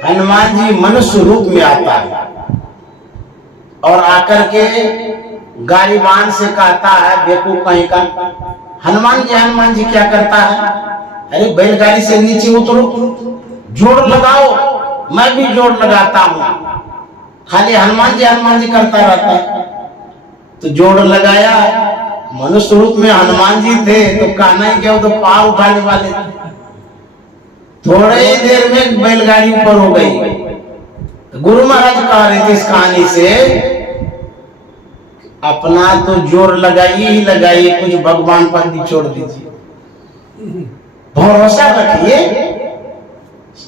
हनुमान जी मनुष्य रूप में आता है और आकर के गाड़ीवान से कहता है, बेवकूफ कहीं का, हनुमान जी क्या करता है? अरे बैलगाड़ी से नीचे उतरो, जोड़ लगाओ। मैं भी जोड़ लगाता हूँ, खाली हनुमान जी करता रहता है। तो जोड़ लगाया, मनुष्य रूप में हनुमान जी थे तो कहना ही क्या, तो पार उठाने वाले थे। थोड़े ही देर में बैलगाड़ी ऊपर हो गई। तो गुरु महाराज कह रहे थे इस कहानी से, अपना तो जोर लगाइए ही लगाइए, कुछ भगवान पर भी छोड़ दीजिए। भरोसा रखिए।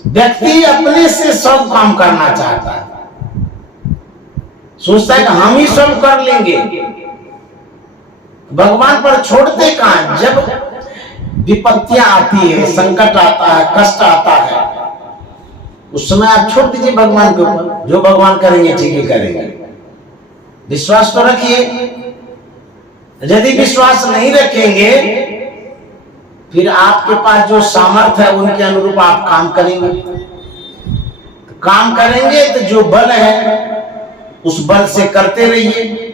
व्यक्ति अपने से सब काम करना चाहता है, सोचता है कि हम ही सब कर लेंगे। भगवान पर छोड़ते कहां? जब विपत्तियां आती है, संकट आता है, कष्ट आता है, उस समय आप छोड़ दीजिए भगवान के ऊपर। जो भगवान करेंगे ठीक ही करेंगे। विश्वास तो रखिए। यदि विश्वास नहीं रखेंगे, फिर आपके पास जो सामर्थ्य है उनके अनुरूप आप काम करेंगे। तो काम करेंगे तो जो बल है उस बल से करते रहिए।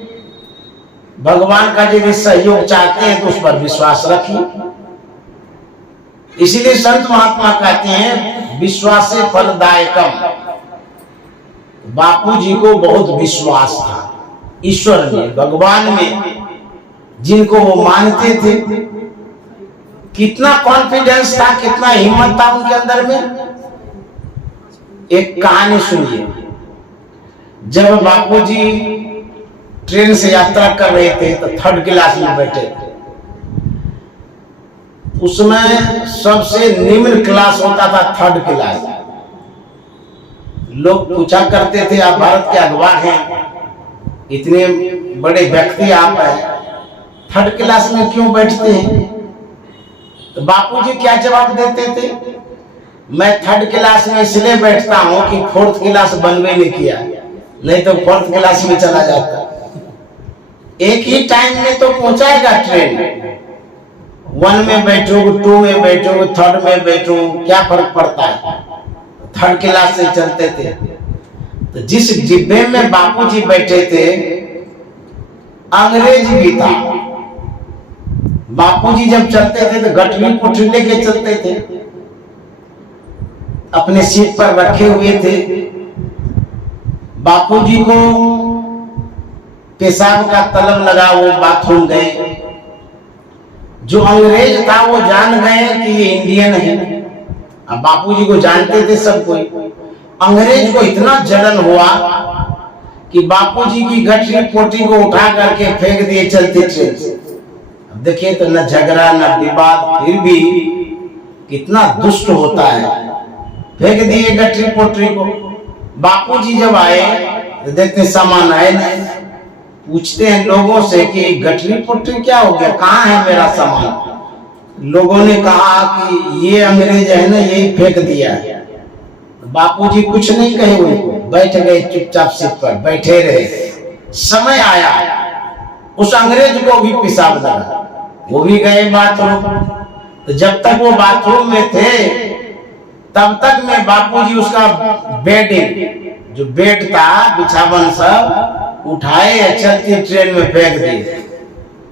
भगवान का यदि सहयोग चाहते हैं तो उस पर विश्वास रखिए। इसीलिए संत महात्मा कहते हैं, विश्वासे फलदायकम। बापू जी को बहुत विश्वास था ईश्वर में, भगवान में। जिनको वो मानते थे। कितना कॉन्फिडेंस था, कितना हिम्मत था उनके अंदर में। एक कहानी सुनिए। जब बापूजी ट्रेन से यात्रा कर रहे थे तो थर्ड क्लास में बैठे थे। उसमें सबसे निम्न क्लास होता था थर्ड क्लास। लोग पूछा करते थे, आप भारत के अगवा हैं, इतने बड़े व्यक्ति आप हैं, थर्ड क्लास में क्यों बैठते हैं? तो बापूजी क्या जवाब देते थे? मैं थर्ड क्लास में इसलिए बैठता हूं कि फोर्थ क्लास बनवे नहीं किया, नहीं तो फोर्थ क्लास में चला जाता। एक ही टाइम में तो पहुंचाएगा ट्रेन। 1 में बैठो, 2 में बैठो, 3rd में बैठो, क्या फर्क पड़ता है? थर्ड क्लास से चलते थे। तो जिस डिब्बे में बापूजी बैठे थे अंग्रेज भी था। बापूजी जब चलते थे तो गठरी पुठरी लेके चलते थे, अपने सीट पर रखे हुए थे। बापूजी को पेशाब का तलब लगा, वो बाथरूम गए। जो अंग्रेज था वो जान गए कि ये इंडियन है। अब बापूजी को जानते थे सब कोई। अंग्रेज को इतना जलन हुआ कि बापूजी की गठरी पोटी को उठा करके फेंक दिए चलते ट्रेन से। अब देखिए तो न झगड़ा न विवाद, फिर भी कितना दुष्ट होता है। फेंक दिए गठरी पोटरी को। बापूजी जब आए तो देखते सामान आए नहीं। पूछते हैं लोगों से कि गठरी पोटरी क्या हो गया, कहाँ है मेरा सामान? लोगों ने कहा कि ये अंग्रेज है ना, यही फेंक दिया है। बापूजी कुछ नहीं कहे, उनको बैठ गए चुपचाप सीट पर बैठे रहे। समय आया उस अंग्रेज को भी पेशाब लगा, वो भी गए बाथरूम। तो जब तक वो बाथरूम में थे तब तक में बापूजी उसका बेडिंग, जो बेड था, बिछावन सब उठाए चलती ट्रेन में फेंक दिए।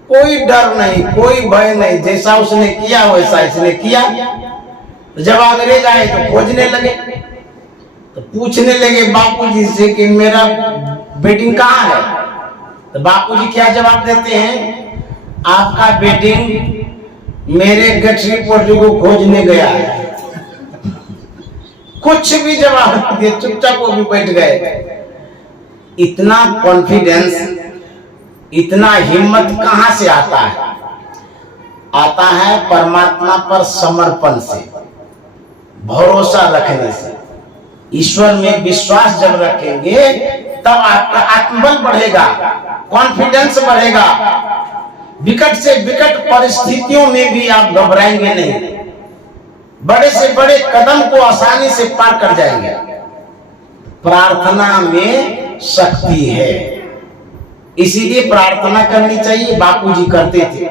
कोई डर नहीं, कोई भय नहीं, जैसा उसने किया वैसा इसने किया। जब अंग्रेज आए तो खोजने लगे, तो पूछने लगे बापूजी से कि मेरा बेडिंग कहाँ है? तो बापूजी क्या जवाब देते हैं? आपका बेडिंग मेरे गठरी पोटरी को खोजने गया है। कुछ भी जवाब दिए, चुपचाप वो भी बैठ गए। इतना कॉन्फिडेंस, इतना हिम्मत कहां से आता है? आता है परमात्मा पर समर्पण से, भरोसा रखने से। ईश्वर में विश्वास जब रखेंगे तब आपका आत्मबल बढ़ेगा, कॉन्फिडेंस बढ़ेगा। विकट से विकट परिस्थितियों में भी आप घबराएंगे नहीं, बड़े से बड़े कदम को आसानी से पार कर जाएंगे। प्रार्थना में शक्ति है, इसीलिए प्रार्थना करनी चाहिए। बापूजी करते थे।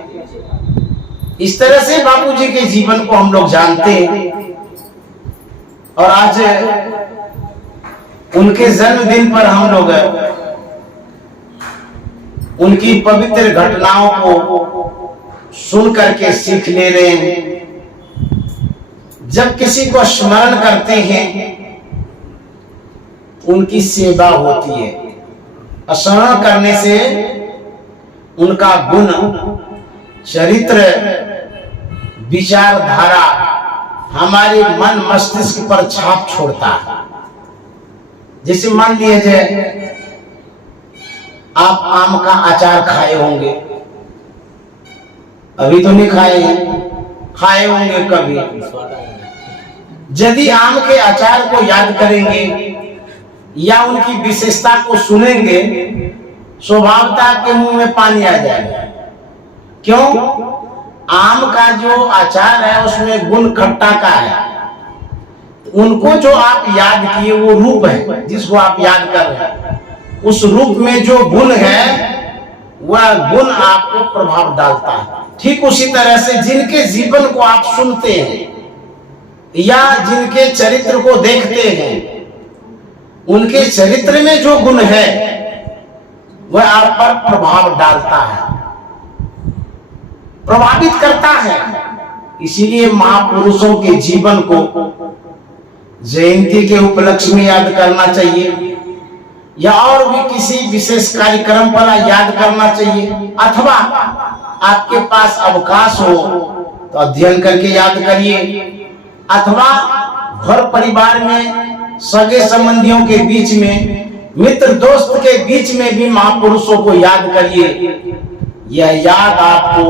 इस तरह से बापूजी के जीवन को हम लोग जानते हैं। और आज उनके जन्मदिन पर हम लोग उनकी पवित्र घटनाओं को सुन करके सीख ले रहे हैं। जब किसी को स्मरण करते हैं उनकी सेवा होती है। स्मरण करने से उनका गुण, चरित्र, विचारधारा हमारे मन मस्तिष्क पर छाप छोड़ता है। जैसे मान लीजिए आप आम का अचार खाए होंगे, अभी तो नहीं खाए हैं, खाए होंगे कभी। यदि आम के अचार को याद करेंगे या उनकी विशेषता को सुनेंगे, स्वभावतः आपके मुंह में पानी आ जाएगा। क्यों? आम का जो अचार है उसमें गुण खट्टा का है। उनको जो आप याद किए वो रूप है जिसको आप याद कर रहे हैं, उस रूप में जो गुण है वह गुण आपको प्रभाव डालता है। ठीक उसी तरह से जिनके जीवन को आप सुनते हैं या जिनके चरित्र को देखते हैं, उनके चरित्र में जो गुण है वह आप पर प्रभाव डालता है, प्रभावित करता है। इसीलिए महापुरुषों के जीवन को जयंती के उपलक्ष्य में याद करना चाहिए या और भी किसी विशेष कार्यक्रम पर याद करना चाहिए, अथवा आपके पास अवकाश हो तो अध्ययन करके याद करिए, अथवा घर परिवार में सगे संबंधियों के बीच में, मित्र दोस्त के बीच में भी महापुरुषों को याद करिए। यह याद आपको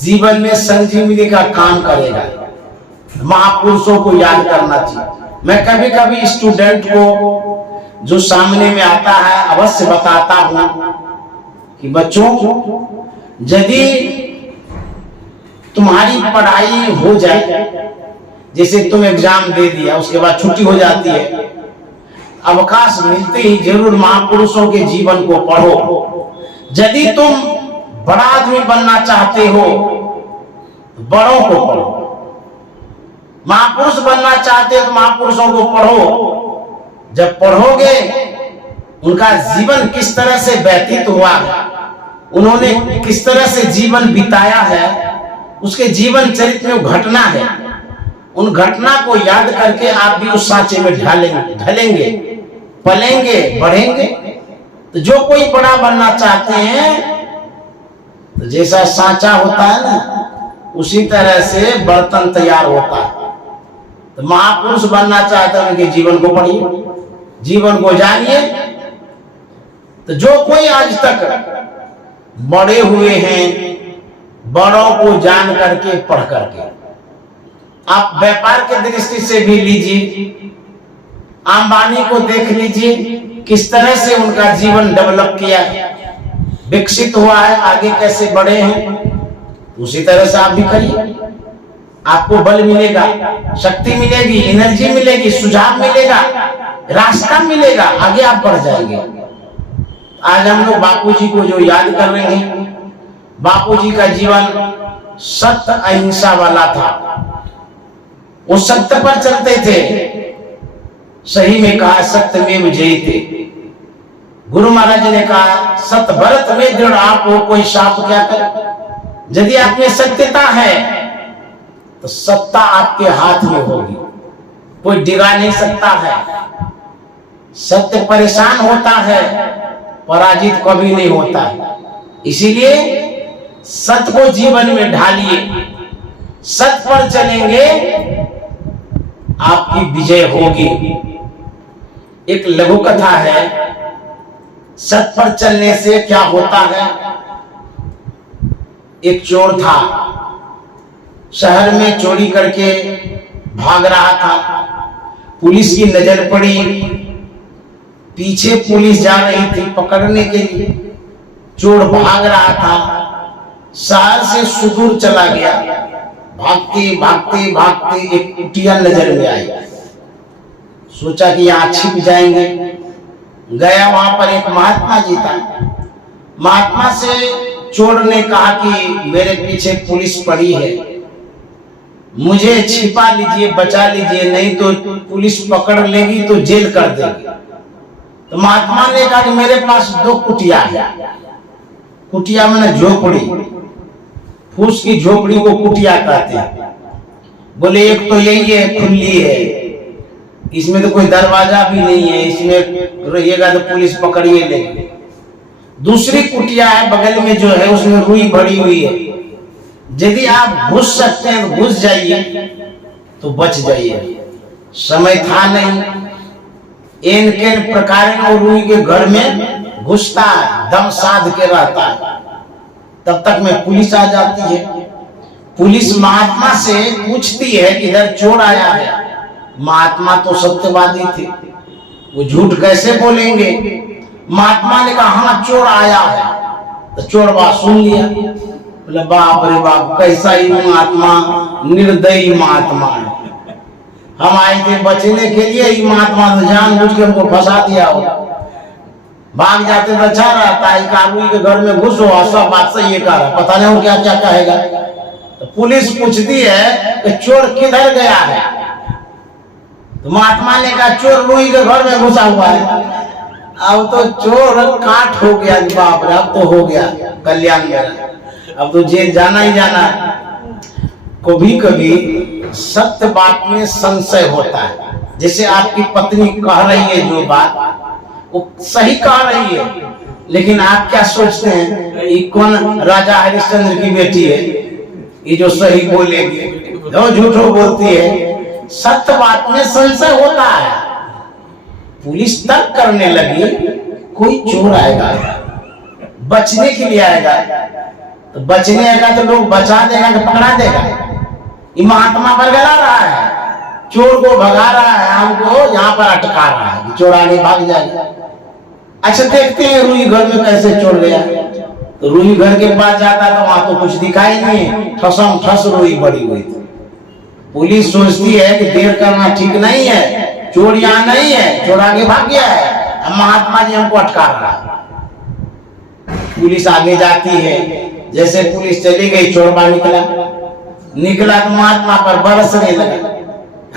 जीवन में संजीवनी का काम करेगा। महापुरुषों को याद करना चाहिए। मैं कभी कभी स्टूडेंट को जो सामने में आता है अवश्य बताता हूं कि बच्चों, यदि तुम्हारी पढ़ाई हो जाए, जैसे तुम एग्जाम दे दिया उसके बाद छुट्टी हो जाती है, अवकाश मिलते ही जरूर महापुरुषों के जीवन को पढ़ो। यदि तुम बड़ा आदमी बनना चाहते हो तो बड़ों को पढ़ो, महापुरुष बनना चाहते हो तो महापुरुषों को पढ़ो। जब पढ़ोगे उनका जीवन किस तरह से व्यतीत हुआ है, उन्होंने किस तरह से जीवन बिताया है, उसके जीवन चरित्र में घटना है, उन घटना को याद करके आप भी उस सांचे में ढलेंगे, पलेंगे, बढ़ेंगे। तो जो कोई बड़ा बनना चाहते हैं तो जैसा सांचा होता है ना, उसी तरह से बर्तन तैयार होता है। तो महापुरुष बनना चाहते हैं उनके जीवन को पढ़िए, जीवन को जानिए। तो जो कोई आज तक बड़े हुए हैं, बड़ों को जान करके पढ़ करके, आप व्यापार के दृष्टि से भी लीजिए, अंबानी को देख लीजिए किस तरह से उनका जीवन डेवलप किया, विकसित हुआ है, आगे कैसे बढ़े हैं। उसी तरह से आप भी करिए, आपको बल मिलेगा, शक्ति मिलेगी, एनर्जी मिलेगी, सुझाव मिलेगा, रास्ता मिलेगा, आगे आप बढ़ जाएंगे। आज हम लोग बापूजी को जो याद कर रहे हैं, बापूजी का जीवन सत्य अहिंसा वाला था। वो सत्य पर चलते थे, सही में कहा सत्यमेव जयते। गुरु महाराज ने कहा सत्य भरत में दृढ़ आप हो, कोई शाप क्या करे। यदि आप में सत्यता है तो सत्ता आपके हाथ में होगी, कोई डिगा नहीं सकता है। सत्य परेशान होता है, पराजित कभी नहीं होता है। इसीलिए सत्य को जीवन में ढालिए, सत्य पर चलेंगे, आपकी विजय होगी। एक लघु कथा है, सत्य पर चलने से क्या होता है। एक चोर था, शहर में चोरी करके भाग रहा था, पुलिस की नजर पड़ी, पीछे पुलिस जा रही थी पकड़ने के लिए। चोर भाग रहा था, शहर से सुदूर चला गया, भागते भागते भागते एक कुटिया नजर में आई। सोचा कि यहाँ छिप जाएंगे, गया, वहां पर एक महात्मा जी था। महात्मा से चोर ने कहा कि मेरे पीछे पुलिस पड़ी है, मुझे छिपा लीजिए, बचा लीजिए, नहीं तो पुलिस पकड़ लेगी तो जेल कर देगी। तो महात्मा ने कहा कि मेरे पास 2 कुटिया है। कुटिया मैंने झोपड़ी, फूस की झोपड़ी को कुटिया कहते हैं। बोले एक तो यही है, खुली है, इसमें तो कोई दरवाजा भी नहीं है, इसमें रहिएगा तो पुलिस पकड़िए लेगी। दूसरी कुटिया है बगल में जो है, उसमें रुई भरी हुई है, यदि आप घुस सकते हैं तो घुस जाइए, तो बच जाइए। समय था नहीं, इन के प्रकार रुई के घर में घुसता है, दम साध के रहता है, तब तक में पुलिस आ जाती है। पुलिस महात्मा से पूछती है कि इधर चोर आया है। महात्मा तो सत्यवादी थे, वो झूठ कैसे बोलेंगे। महात्मा ने कहा हाँ चोर आया है। तो चोर बात सुन लिया, बोले बाप रे बाप, कैसा ही महात्मा, निर्दयी महात्मा है। हम आए थे बचने के लिए, ही महात्मा तो जानबूझ के हमको फंसा दिया हो। भाग जाते तो अच्छा रहता है, काबू के घर में घुसो और सब बात सही है, पता नहीं वो क्या क्या कहेगा। तो पुलिस पूछती है कि चोर किधर गया है। तो महात्मा ने कहा चोर रुई के घर में घुसा हुआ है। अब तो चोर काट हो गया, बाप रे, अब तो हो गया कल्याण मेरा, अब तो जेल जाना ही जाना। कभी कभी सत्य बात में संशय होता है, जैसे आपकी पत्नी कह रही है जो बात वो सही कह रही है, लेकिन आप क्या सोचते हैं ये कौन राजा हरिश्चंद्र की बेटी है ये जो सही बोलेगी, जो झूठो बोलती है? सत्य बात में संशय होता है। पुलिस तक करने लगी, कोई चोर आएगा बचने के लिए आएगा, तो बचने आएगा तो लोग बचा देगा कि पकड़ा देगा? ये महात्मा बरगला रहा है, चोर को भगा रहा है, हमको यहाँ पर अटका रहा है, चोर आगे भाग जाएगा। अच्छा देखते हैं रूई घर में कैसे चोर गया। तो रूई घर के पास जाता तो वहां तो कुछ दिखाई नहीं, ठसम ठस रूई बड़ी हुई थी। पुलिस सोचती है कि देर करना ठीक नहीं है, चोर यहाँ नहीं है, चोर आगे भाग गया है, अब महात्मा जी हमको अटका रहा है। पुलिस आगे जाती है, जैसे पुलिस चली गई चोर बाहर निकला तो महात्मा पर बरसने लगा।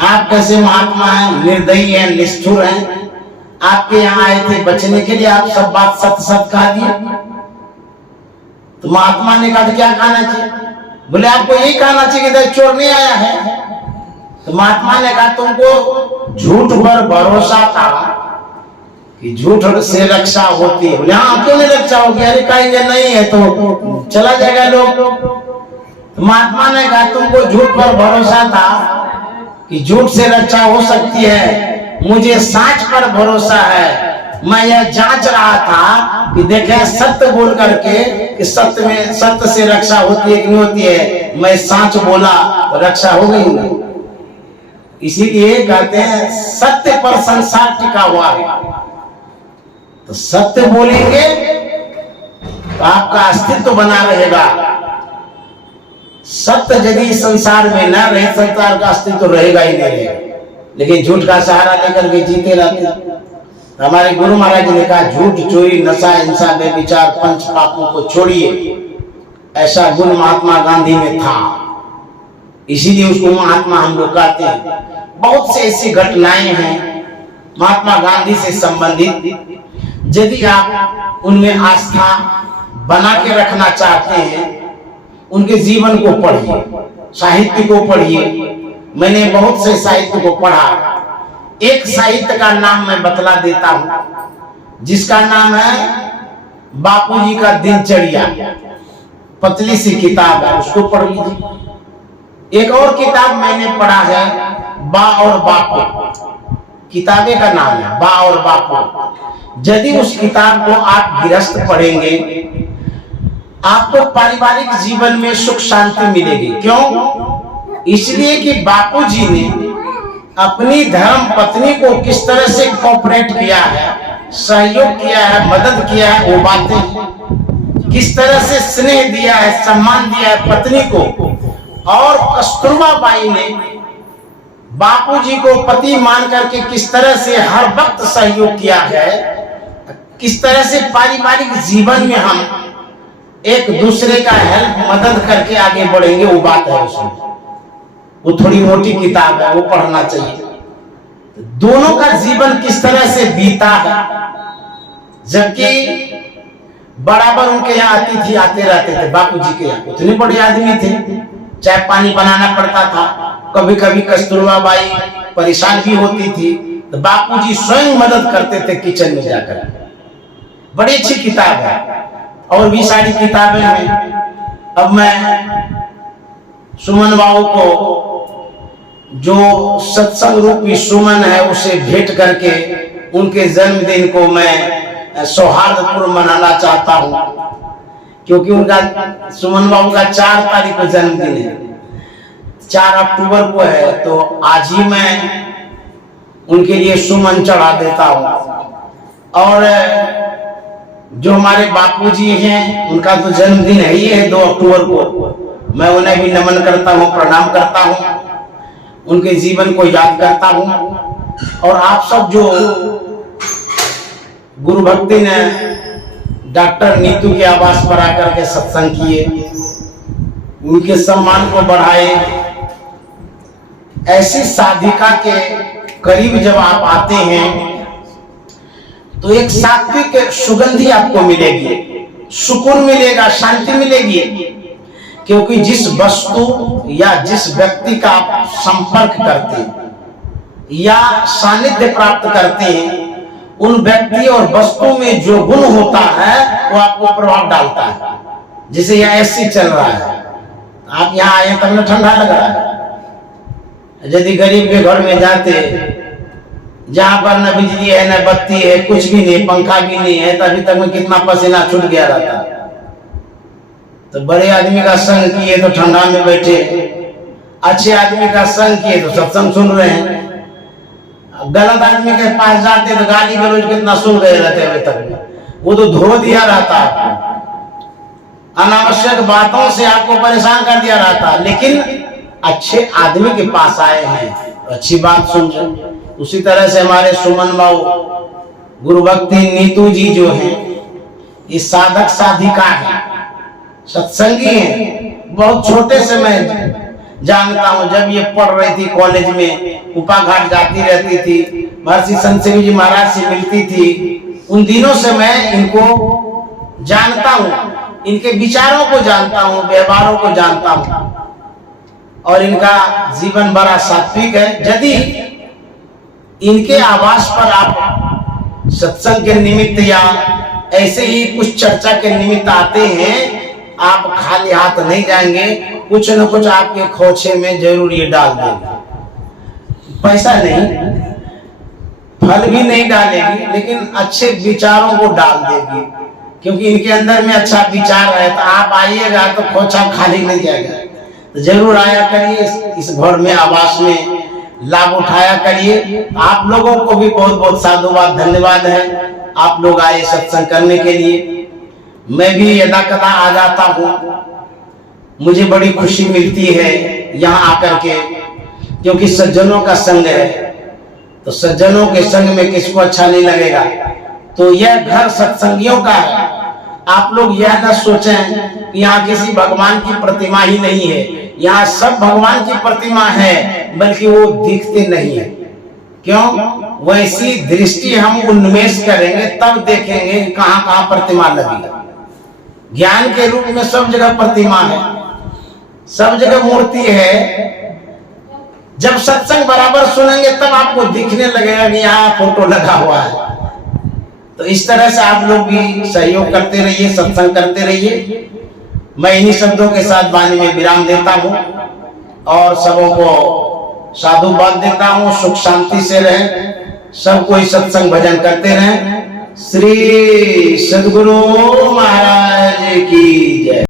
आप कैसे महात्मा हैं, निर्दयी हैं, निष्ठुर हैं, आपके यहाँ आए थे बचने के लिए, आप सब बात सत्य सत्य कहा दिए। तो महात्मा ने कहा क्या कहना चाहिए? बोले आपको यही कहना चाहिए कि चोर नहीं आया है। तो महात्मा ने कहा तुमको झूठ पर भरोसा था कि झूठ से रक्षा होती है। बोले हाँ क्यों नहीं रक्षा होगी? अरे कहीं नहीं है तो चला जाएगा लोग। तो महात्मा ने कहा तुमको झूठ पर भरोसा था कि झूठ से रक्षा हो सकती है, मुझे सच पर भरोसा है। मैं यह जांच रहा था कि देखे सत्य बोल करके कि सत्य में सत्य से रक्षा होती है कि नहीं होती है। मैं सच बोला तो रक्षा हो गई नहीं। इसीलिए कहते हैं सत्य पर संसार टिका हुआ है। तो सत्य बोलेंगे तो आपका अस्तित्व बना रहेगा। सत्य यदि संसार में न रहे, संसार का अस्तित्व रहेगा ही नहीं। लेकिन झूठ का सहारा लेकर के जीते रहते। हमारे गुरु महाराज ने कहा झूठ, चोरी, नशा, हिंसा, बेविचार, पंच पापों को छोड़िए। ऐसा गुण महात्मा गांधी में था, इसीलिए उसको महात्मा हम लोग कहते हैं। बहुत से ऐसी घटनाएं हैं महात्मा गांधी से संबंधित, यदि आप उनमें आस्था बना के रखना चाहते हैं, उनके जीवन को पढ़िए, साहित्य को पढ़िए। मैंने बहुत से साहित्य को पढ़ा। एक साहित्य का नाम मैं बतला देता हूं, जिसका नाम है बापूजी का दिनचर्या। पतली सी किताब है, उसको पढ़ लीजिए। एक और किताब मैंने पढ़ा है, बा और बापू, किताबे का नाम है बा और बापू। यदि उस किताब को आप गृहस्थ पढ़ेंगे, आपको पारिवारिक जीवन में सुख शांति मिलेगी। क्यों? इसलिए कि बापूजी ने अपनी धर्म पत्नी को किस तरह से कोऑपरेट किया है, सहयोग किया है, मदद किया है, वो बातें किस तरह से स्नेह दिया है, सम्मान दिया है पत्नी को। और कस्तूरबा बाई ने बापूजी को पति मान करके किस तरह से हर वक्त सहयोग किया है, किस तरह से पारिवारिक जीवन में हम एक दूसरे का हेल्प मदद करके आगे बढ़ेंगे, वो बात है उसमें। वो थोड़ी मोटी किताब है, वो पढ़ना चाहिए। दोनों का जीवन किस तरह से बीता है, जबकि बराबर उनके यहाँ अतिथि आते रहते थे बापूजी के यहाँ। इतने बड़े आदमी थे, चाय पानी बनाना पड़ता था। कभी कभी कस्तूरबा बाई परेशान भी होती थी तो बापूजी स्वयं मदद करते थे किचन में जाकर। बड़ी अच्छी किताब है, और भी सारी किताबें हैं। अब मैं सुमन बाबू को जो सत्संग रूपी सुमन है उसे भेंट करके उनके जन्मदिन को मैं सौहार्दपूर्ण मनाना चाहता हूं, क्योंकि उनका सुमन बाबू का 4 तारीख को जन्मदिन है, 4 अक्टूबर को है। तो आज ही मैं उनके लिए सुमन चढ़ा देता हूं। और जो हमारे बापूजी हैं उनका तो जन्मदिन है ही है 2 अक्टूबर को। मैं उन्हें भी नमन करता हूं, प्रणाम करता हूं, उनके जीवन को याद करता हूं। और आप सब जो गुरु भक्ति ने डॉक्टर नीतू के आवास पर आकर के सत्संग किए, उनके सम्मान को बढ़ाए। ऐसी साधिका के करीब जब आप आते हैं तो एक सात्विक सुगंधी आपको मिलेगी, सुकून मिलेगा, शांति मिलेगी। क्योंकि जिस वस्तु या जिस व्यक्ति का आप संपर्क करते हैं या सानिध्य प्राप्त करते हैं, उन व्यक्ति और वस्तु में जो गुण होता है वो आपको प्रभाव डालता है। जैसे यहाँ एसी चल रहा है, आप यहाँ आए तब ना ठंडा लग रहा है। यदि गरीब के घर में जाते जहां पर न बिजली है न बत्ती है, कुछ भी नहीं, पंखा भी नहीं है, तभी तक में कितना पसीना छूट गया रहता। तो बड़े आदमी का संग किए तो ठंडा में बैठे, अच्छे आदमी का संग किए तो सत्संग सुन रहे हैं। गलत आदमी के पास जाते तो गाली गलौज कितना सुन रहे रहते अभी तक, वो तो धो दिया रहता आपको, अनावश्यक बातों से आपको परेशान कर दिया रहता। लेकिन अच्छे आदमी के पास आए हैं, अच्छी बात सुन रहे। उसी तरह से हमारे सुमन बाबू गुरु भक्ति नीतू जी जो हैं, ये साधक साधिका है, सत्संगी हैं। बहुत छोटे से मैं जानता हूं, जब ये पढ़ रही थी कॉलेज में, उपा घाट जाती रहती थी, महर्षि संत सेवी जी महाराज से मिलती थी, उन दिनों से मैं इनको जानता हूं, इनके विचारों को जानता हूं, व्यवहारों को जानता हूं, और इनका जीवन बड़ा सात्विक है। यदि इनके आवास पर आप सत्संग के निमित्त या ऐसे ही कुछ चर्चा के निमित्त आते हैं, आप खाली हाथ नहीं जाएंगे, कुछ न कुछ आपके खोचे में जरूर ये डाल देंगे। पैसा नहीं, फल भी नहीं डालेगी, लेकिन अच्छे विचारों को डाल देगी, क्योंकि इनके अंदर में अच्छा विचार है। तो आप आइएगा तो खोचा खाली नहीं जाएगा। तो जरूर आया करिए, इस घर में आवास में लाभ उठाया करिए। आप लोगों को भी बहुत बहुत साधुवाद, धन्यवाद है, आप लोग आए सत्संग करने के लिए। मैं भी यदा कदा आ जाता हूँ, मुझे बड़ी खुशी मिलती है यहाँ आकर के, क्योंकि सज्जनों का संग है। तो सज्जनों के संग में किसको अच्छा नहीं लगेगा। तो यह घर सत्संगियों का है। आप लोग यह न सोचें कि यहाँ किसी भगवान की प्रतिमा ही नहीं है, यहाँ सब भगवान की प्रतिमा है, बल्कि वो दिखते नहीं है। क्यों? वैसी दृष्टि हम उन्मेष करेंगे तब देखेंगे कहाँ कहाँ प्रतिमा लगी है। ज्ञान के रूप में सब जगह प्रतिमा है, सब जगह मूर्ति है। जब सत्संग बराबर सुनेंगे तब आपको दिखने लगेगा कि यहाँ फोटो लगा हुआ है। तो इस तरह से आप लोग भी सहयोग करते रहिए, सत्संग करते रहिए। मैं इन्हीं शब्दों के साथ वाणी में विराम देता हूँ और सबों को साधुवाद देता हूँ। सुख शांति से रहें, सब कोई सत्संग भजन करते रहें। श्री सद्गुरु महाराज की जय।